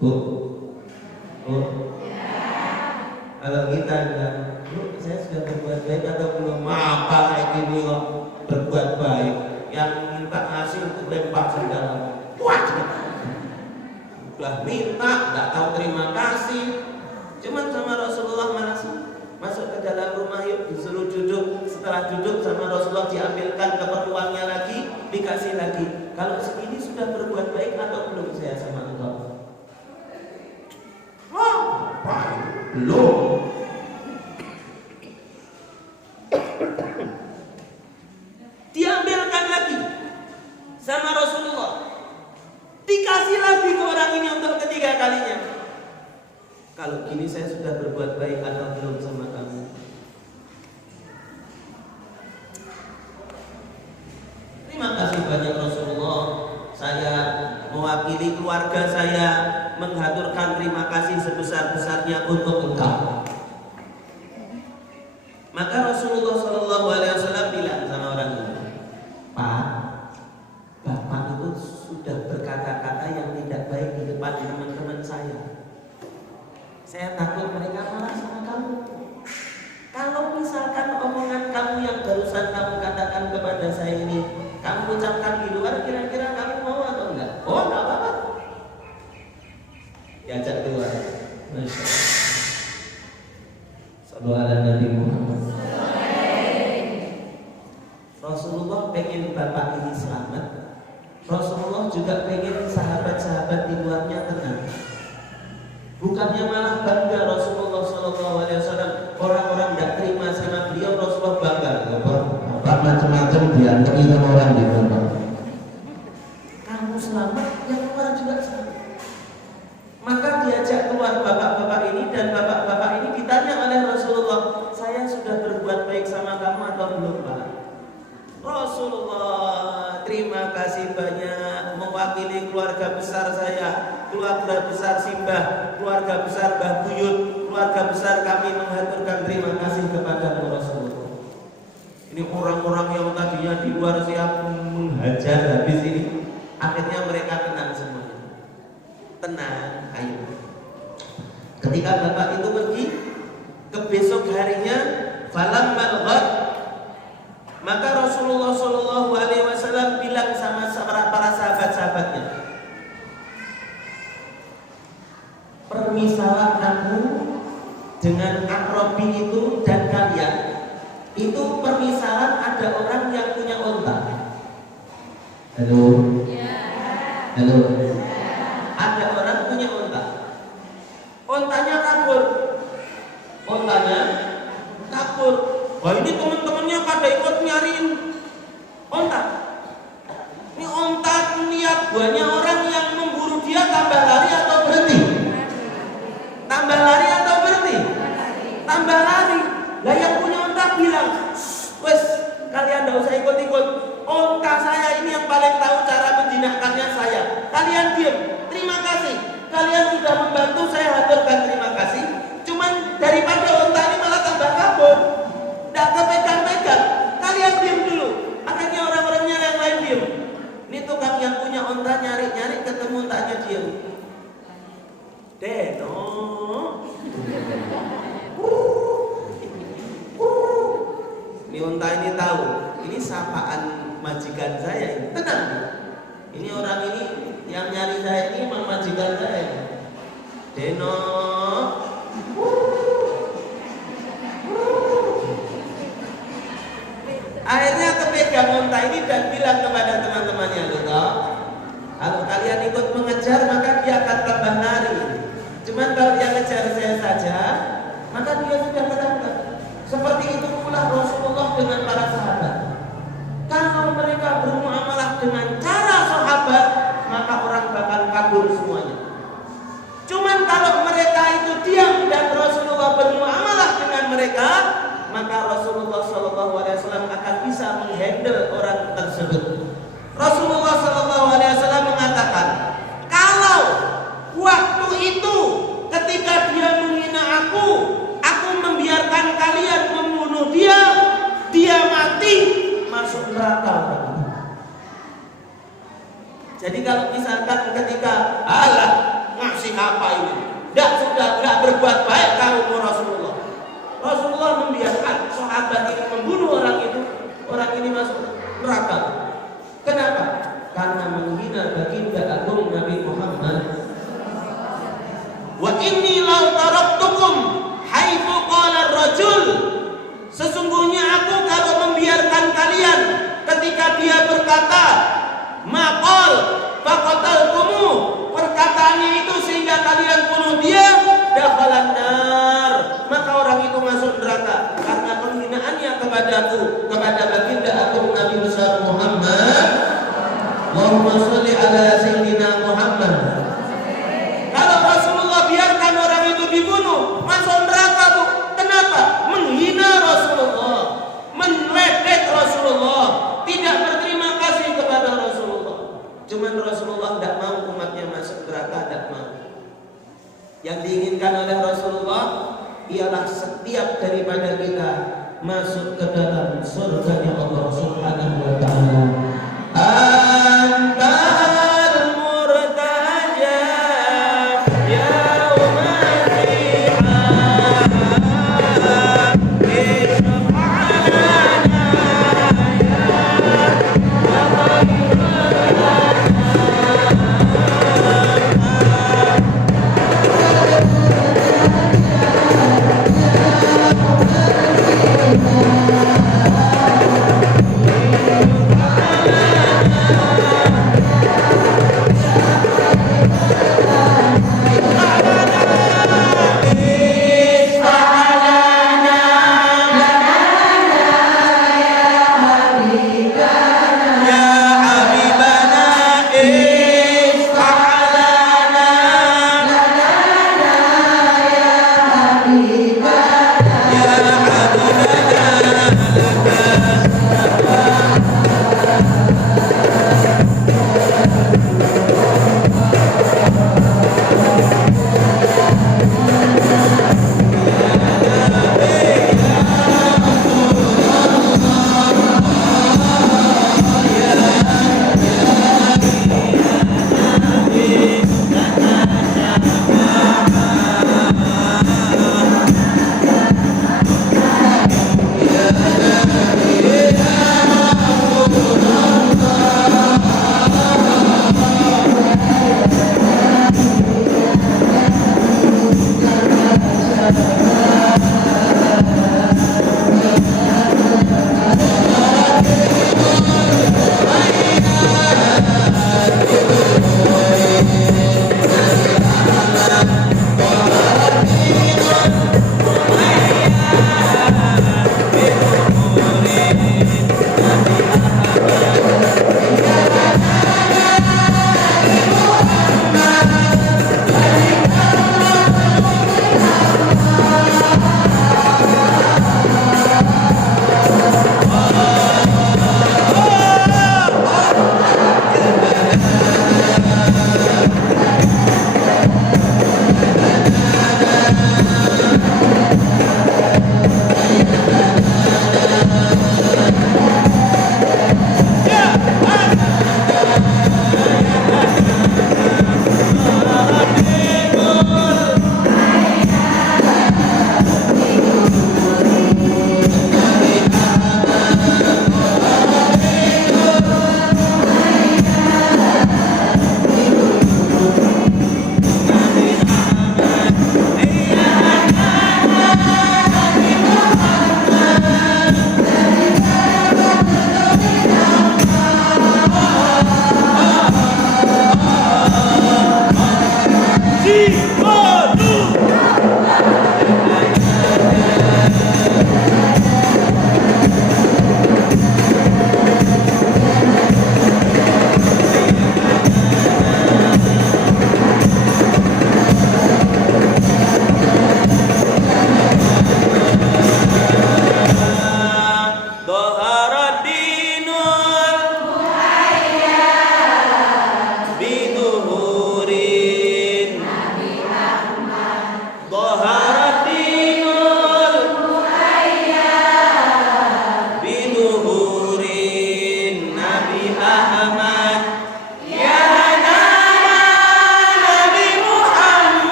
Bu. Kalau kita bilang, Bu, saya sudah berbuat baik atau belum? Apa kayak gini kok berbuat baik? Yang minta ngasih untuk lempar segala. Udah minta, nggak tahu terima kasih. Cuman sama Rasulullah malah masuk ke dalam rumah, yuk disuruh duduk. Setelah duduk sama Rasulullah diambilkan keperluannya lagi, dikasih lagi. Kalau segini sudah berbuat baik atau belum saya sama engkau? Belum. Diambilkan lagi sama Rasulullah, dikasih lagi ke orang ini untuk ketiga kalinya. Kalau gini saya sudah berbuat baik atau belum sama kamu? Terima kasih banyak Rasulullah. Saya mewakili keluarga saya menghaturkan terima kasih sebesar-besarnya untuk engkau. Maka Rasulullah SAW bilang sama orang ini, Pak, Bapak itu sudah berkata-kata yang tidak baik di depan teman-teman saya. Saya takut mereka marah sama kamu. Kalau misalkan omongan kamu yang barusan kamu katakan kepada saya ini kamu ucapkan di luar, kira-kira kamu mau atau enggak? Oh, enggak apa-apa. Diajak keluar. Masya Allah. Sallallahu alaihi Nabi Muhammad. Rasulullah pengen bapak ini selamat. Rasulullah juga pengen sahabat-sahabat di luarnya tenang. Bukannya malah bangga Rasulullah SAW, orang-orang tidak terima sama beliau, Rasulullah bangga. Bapak macam-macam diantui sama orang di luar. Kamu selamat, yang luar juga selamat. Maka diajak keluar bapak-bapak ini, dan bapak-bapak ini ditanya oleh Rasulullah, saya sudah berbuat baik sama kamu atau belum, Pak? Rasulullah, terima kasih banyak mewakili keluarga besar saya, keluarga besar Simbah, keluarga besar Mbah Buyut, keluarga besar kami menghaturkan terima kasih kepada Rasulullah. Ini orang-orang yang tadinya di luar siap menghajar habis ini, akhirnya mereka tenang semuanya. Tenang, ayo. Ketika bapak itu pergi, ke besok harinya, falammal ghad, maka Rasulullah SAW bilang sama para sahabat-sahabatnya, permisalan aku dengan Arabi itu dan kalian itu permisalan ada orang yang punya unta. Halo. Halo. Ada orang punya unta. Untanya kabur. Wah, ini teman-temannya pada ikut nyariin unta. Ini unta lihat banyak orang yang memburu dia, tambah lari atau berhenti? Tambah lari atau berhenti? Tambah lari. Lah yang punya unta bilang, wes kalian tidak usah ikut-ikut. Unta saya ini yang paling tahu cara menjinakkannya saya. Kalian diam. Terima kasih. Kalian sudah membantu, saya haturkan terima kasih. Cuman daripada onta ini malah tambah kabur, tidak kepegang-pegang. Kalian diam dulu. Akhirnya orang-orangnya yang lain diam. Ini tukang yang punya onta nyari-nyari ketemu ontanya diam. Deno. Ini onta ini tahu, ini sapaan majikan saya ini. Tenang. Ini orang ini yang nyari saya ini memang majikan saya. Deno. Akhirnya kepegang onta ini dan bilang kepada teman-temannya, loh, kalau kalian ikut mengejar maka dia akan tambah lari. Cuman kalau dia ngejar saya saja, maka dia sudah ketangkap. Seperti itu pula Rasulullah dengan para sahabat. Kalau mereka bermuamalah dengan cara sahabat, maka orang bakal kabur semuanya. Cuman kalau mereka itu diam dan Rasulullah bermuamalah dengan mereka, maka Rasulullah SAW akan bisa menghandle orang tersebut. Rasulullah SAW mengatakan, kalau waktu itu ketika dia menghina aku membiarkan kalian membunuh dia, dia mati, masuk neraka. Jadi kalau misalkan ketika Allah ngasih apa ini, tidak berbuat baik kamu Rasulullah. Rasulullah membiarkan sahabat ini membunuh orang ini masuk neraka. Kenapa? Karena menghina baginda agung Nabi Muhammad. Wa inni law taraktukum haitsu qala ar-rajul. Sesungguhnya aku kalau membiarkan kalian ketika dia berkata maqal faqataltumu, perkataannya itu sehingga kalian bunuh dia, dakhalan nar, maka orang itu masuk neraka karena penghinaannya kepadaku, kepada baginda agung Nabi besar Muhammad. Allahumma sholli ala sayyidina Muhammad. Kalau Rasulullah biarkan orang itu dibunuh, masuk neraka, Bu. Kenapa? Menghina Rasulullah, meledek Rasulullah, tidak berterima kasih kepada Rasulullah. Cuman Rasulullah tidak mau umatnya masuk neraka, tidak mau. Yang diinginkan oleh Rasulullah ialah setiap daripada kita masuk ke dalam surganya Allah Subhanahu wa taala. Antal murtaja yauma qiyamah.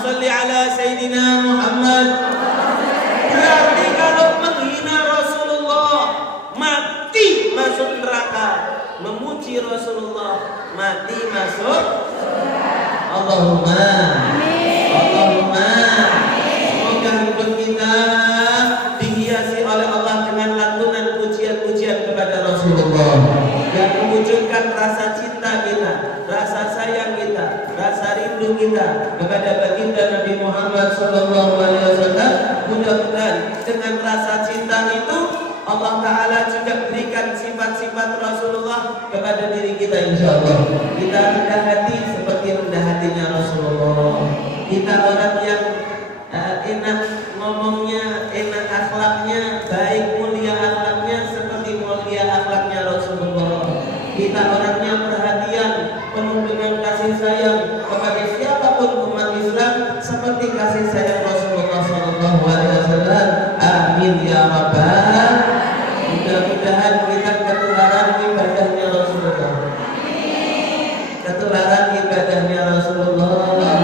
sholli ala Sayyidina Muhammad. Berarti kalau menghina Rasulullah mati masuk neraka, memuji Rasulullah mati masuk Allahumma Allahumma. Semoga hidup kita dihiasi oleh Allah dengan lantunan pujian-pujian kepada Rasulullah yang mewujudkan rasa cinta kita, rasa sayang kita, rasa rindu kita kepada baginda Nabi Muhammad SAW. Mudah-mudahan dengan rasa cinta itu Allah Ta'ala juga berikan sifat-sifat Rasulullah kepada diri kita, insya Allah. Kita rendah hati seperti rendah hatinya Rasulullah. Kita orang yang enak ngomongnya, enak akhlaknya, baik mulia akhlaknya seperti mulia akhlaknya Rasulullah. Kita orangnya perhatian, penuh dengan kasih sayang kepada siapapun umat Islam seperti kasih sayang Rasulullah SAW. Amin ya Rabbal. Mudah-mudahan kita ketularan ibadahnya Rasulullah, ketularan ibadahnya Rasulullah.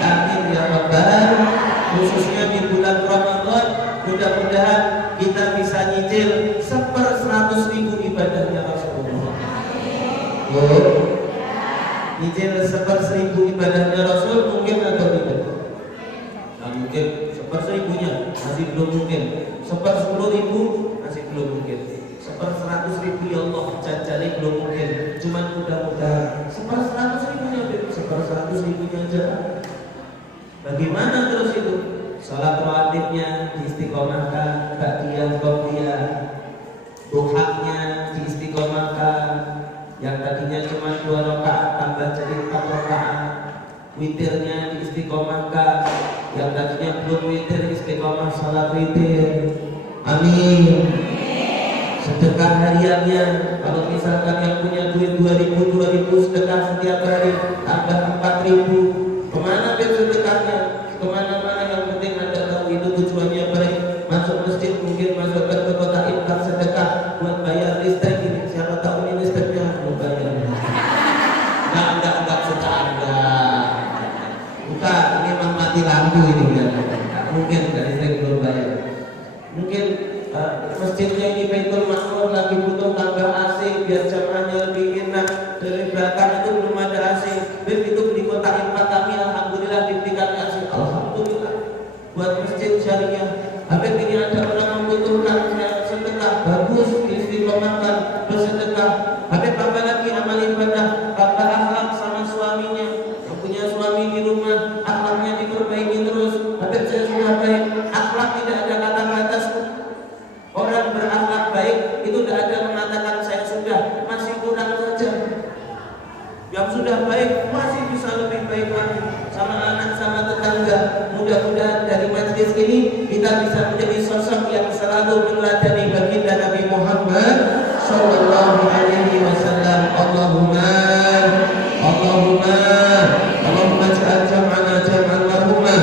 Amin ya Rabbal. Khususnya di bulan Ramadan, mudah-mudahan kita bisa nyicil 1/100.000 ibadahnya Rasulullah. Nyicil 1/1000 ibadahnya Rasul mungkin atau tidak? Nah, mungkin 1/1000-nya masih belum mungkin. 1/10.000 masih belum mungkin. 1/100.000 ya Allah jajali belum mungkin. Cuman mudah-mudahan 1/100.000-nya, 1/100.000-nya aja. Bagaimana terus itu? Salat rawatibnya diistiqomahkan, ba'diyah, qobliyah, duhanya diistiqomahkan. Yang tadinya cuma 2 rakaat tambah jadi 4 rakaat. Witirnya diistiqomahkan. Yang tadinya belum witir istiqomah salat witir. Amin. Sedekah hariannya, kalau misalkan yang punya duit 2.000 sedekah setiap hari tambah 4.000. Kemana sedekahnya? Kemana-mana, yang penting Anda tahu itu tujuannya baik. Masuk masjid mungkin masukkan ke kotak infak sedekah buat bayar listrik ini. Siapa tahu ini listriknya mau bayar. Enggak secara. Bukan, ini memang mati lampu ini ya. Mungkin dari listrik belum bayar. Mungkin masjidnya ini Baitul Ma'mur lagi butuh tambah AC biar jamaahnya lebih enak. Dari belakang itu belum ada AC. Begitu beli kotak infak kami, alhamdulillah diberikan AC. Alhamdulillah. Buat masjid syariah. Habis ini ada orang membutuhkan sedekah, bagus diistiqomahkan bersedekah. Habis apa lagi amal ibadah? Tambah akhlak sama suaminya. Yang punya suami di rumah, akhlaknya diperbaiki terus. Habis saya sudah baik, akhlak tidak ada kata-kata. Orang berakhlak baik itu tidak ada mengatakan saya sudah, masih kurang saja. Yang sudah baik masih bisa lebih baik lagi sama anak, sama tetangga. Mudah-mudahan dari majlis ini kita bisa menjadi sosok yang selalu meneladani baginda Nabi Muhammad sallallahu alaihi wasallam. Allahumma ja'al jam'ana jam'an marhumah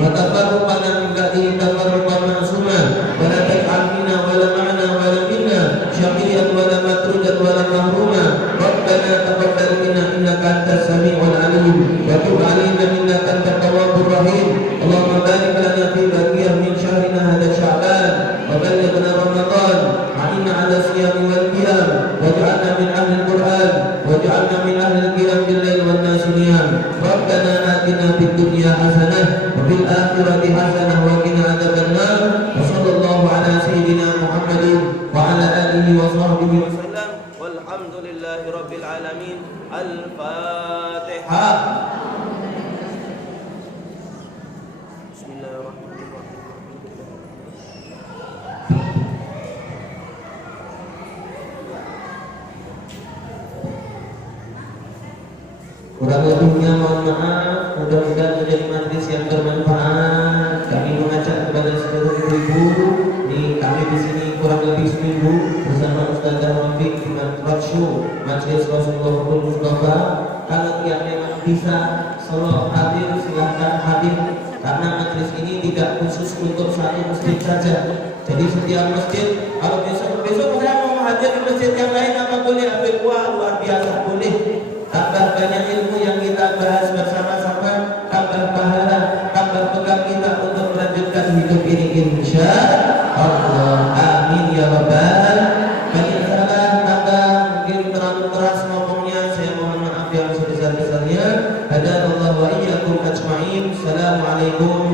wa tafarruqana min ba'dihi tafarruqan ma'sumah wa la taj'al minna wa la ma'na wa la minna syaqiyan wa la matrudan wa la mahruma. Rabbana taqabbal minna innaka antas sami'ul alim wa tub 'alaina innaka antat tawwabur rahim. Allahumma barik lana fi baqiyah min syahrina hadha sya'ban wa ballighna ramadan a'inna 'ala siyam wal qiyam waj'alna min ahli al-Qur'an waj'alna min ahli al-qiyam bil lail wan nas niyam. Rabbana atina fid dunya hasanah wa fil akhirati hasanah wa qina adzabannar. Wa sallallahu ala sayyidina Muhammadin wa ala alihi wa sahbihi wa sallam. Walhamdulillahi rabbil alamin. Al-Fatihah. Kurang lebihnya mohon maaf. Mudah-mudahan menjadi majlis yang bermanfaat. Kami mengajak kepada seluruh ibu-ibu. Kami di sini kurang lebih seminggu bersama Ustazah Rafiq dengan Roadshow Majlis Rasulullah Mustafa. Kalau yang memang bisa solo hadir silahkan hadir, karena majlis ini tidak khusus untuk satu masjid saja. Jadi setiap masjid, kalau besok saya mau hadir di masjid yang lain apa boleh? Wah, luar biasa boleh. Tambah banyak ilmu yang kita bahas bersama-sama, tambah insya Allah. Amin ya rabbal. Bagi salah maka mungkin terlalu keras ngomongnya, saya mohon maaf yang sebesar-besarnya. Hadanallahu wa iyyakum ajma'in. Assalamualaikum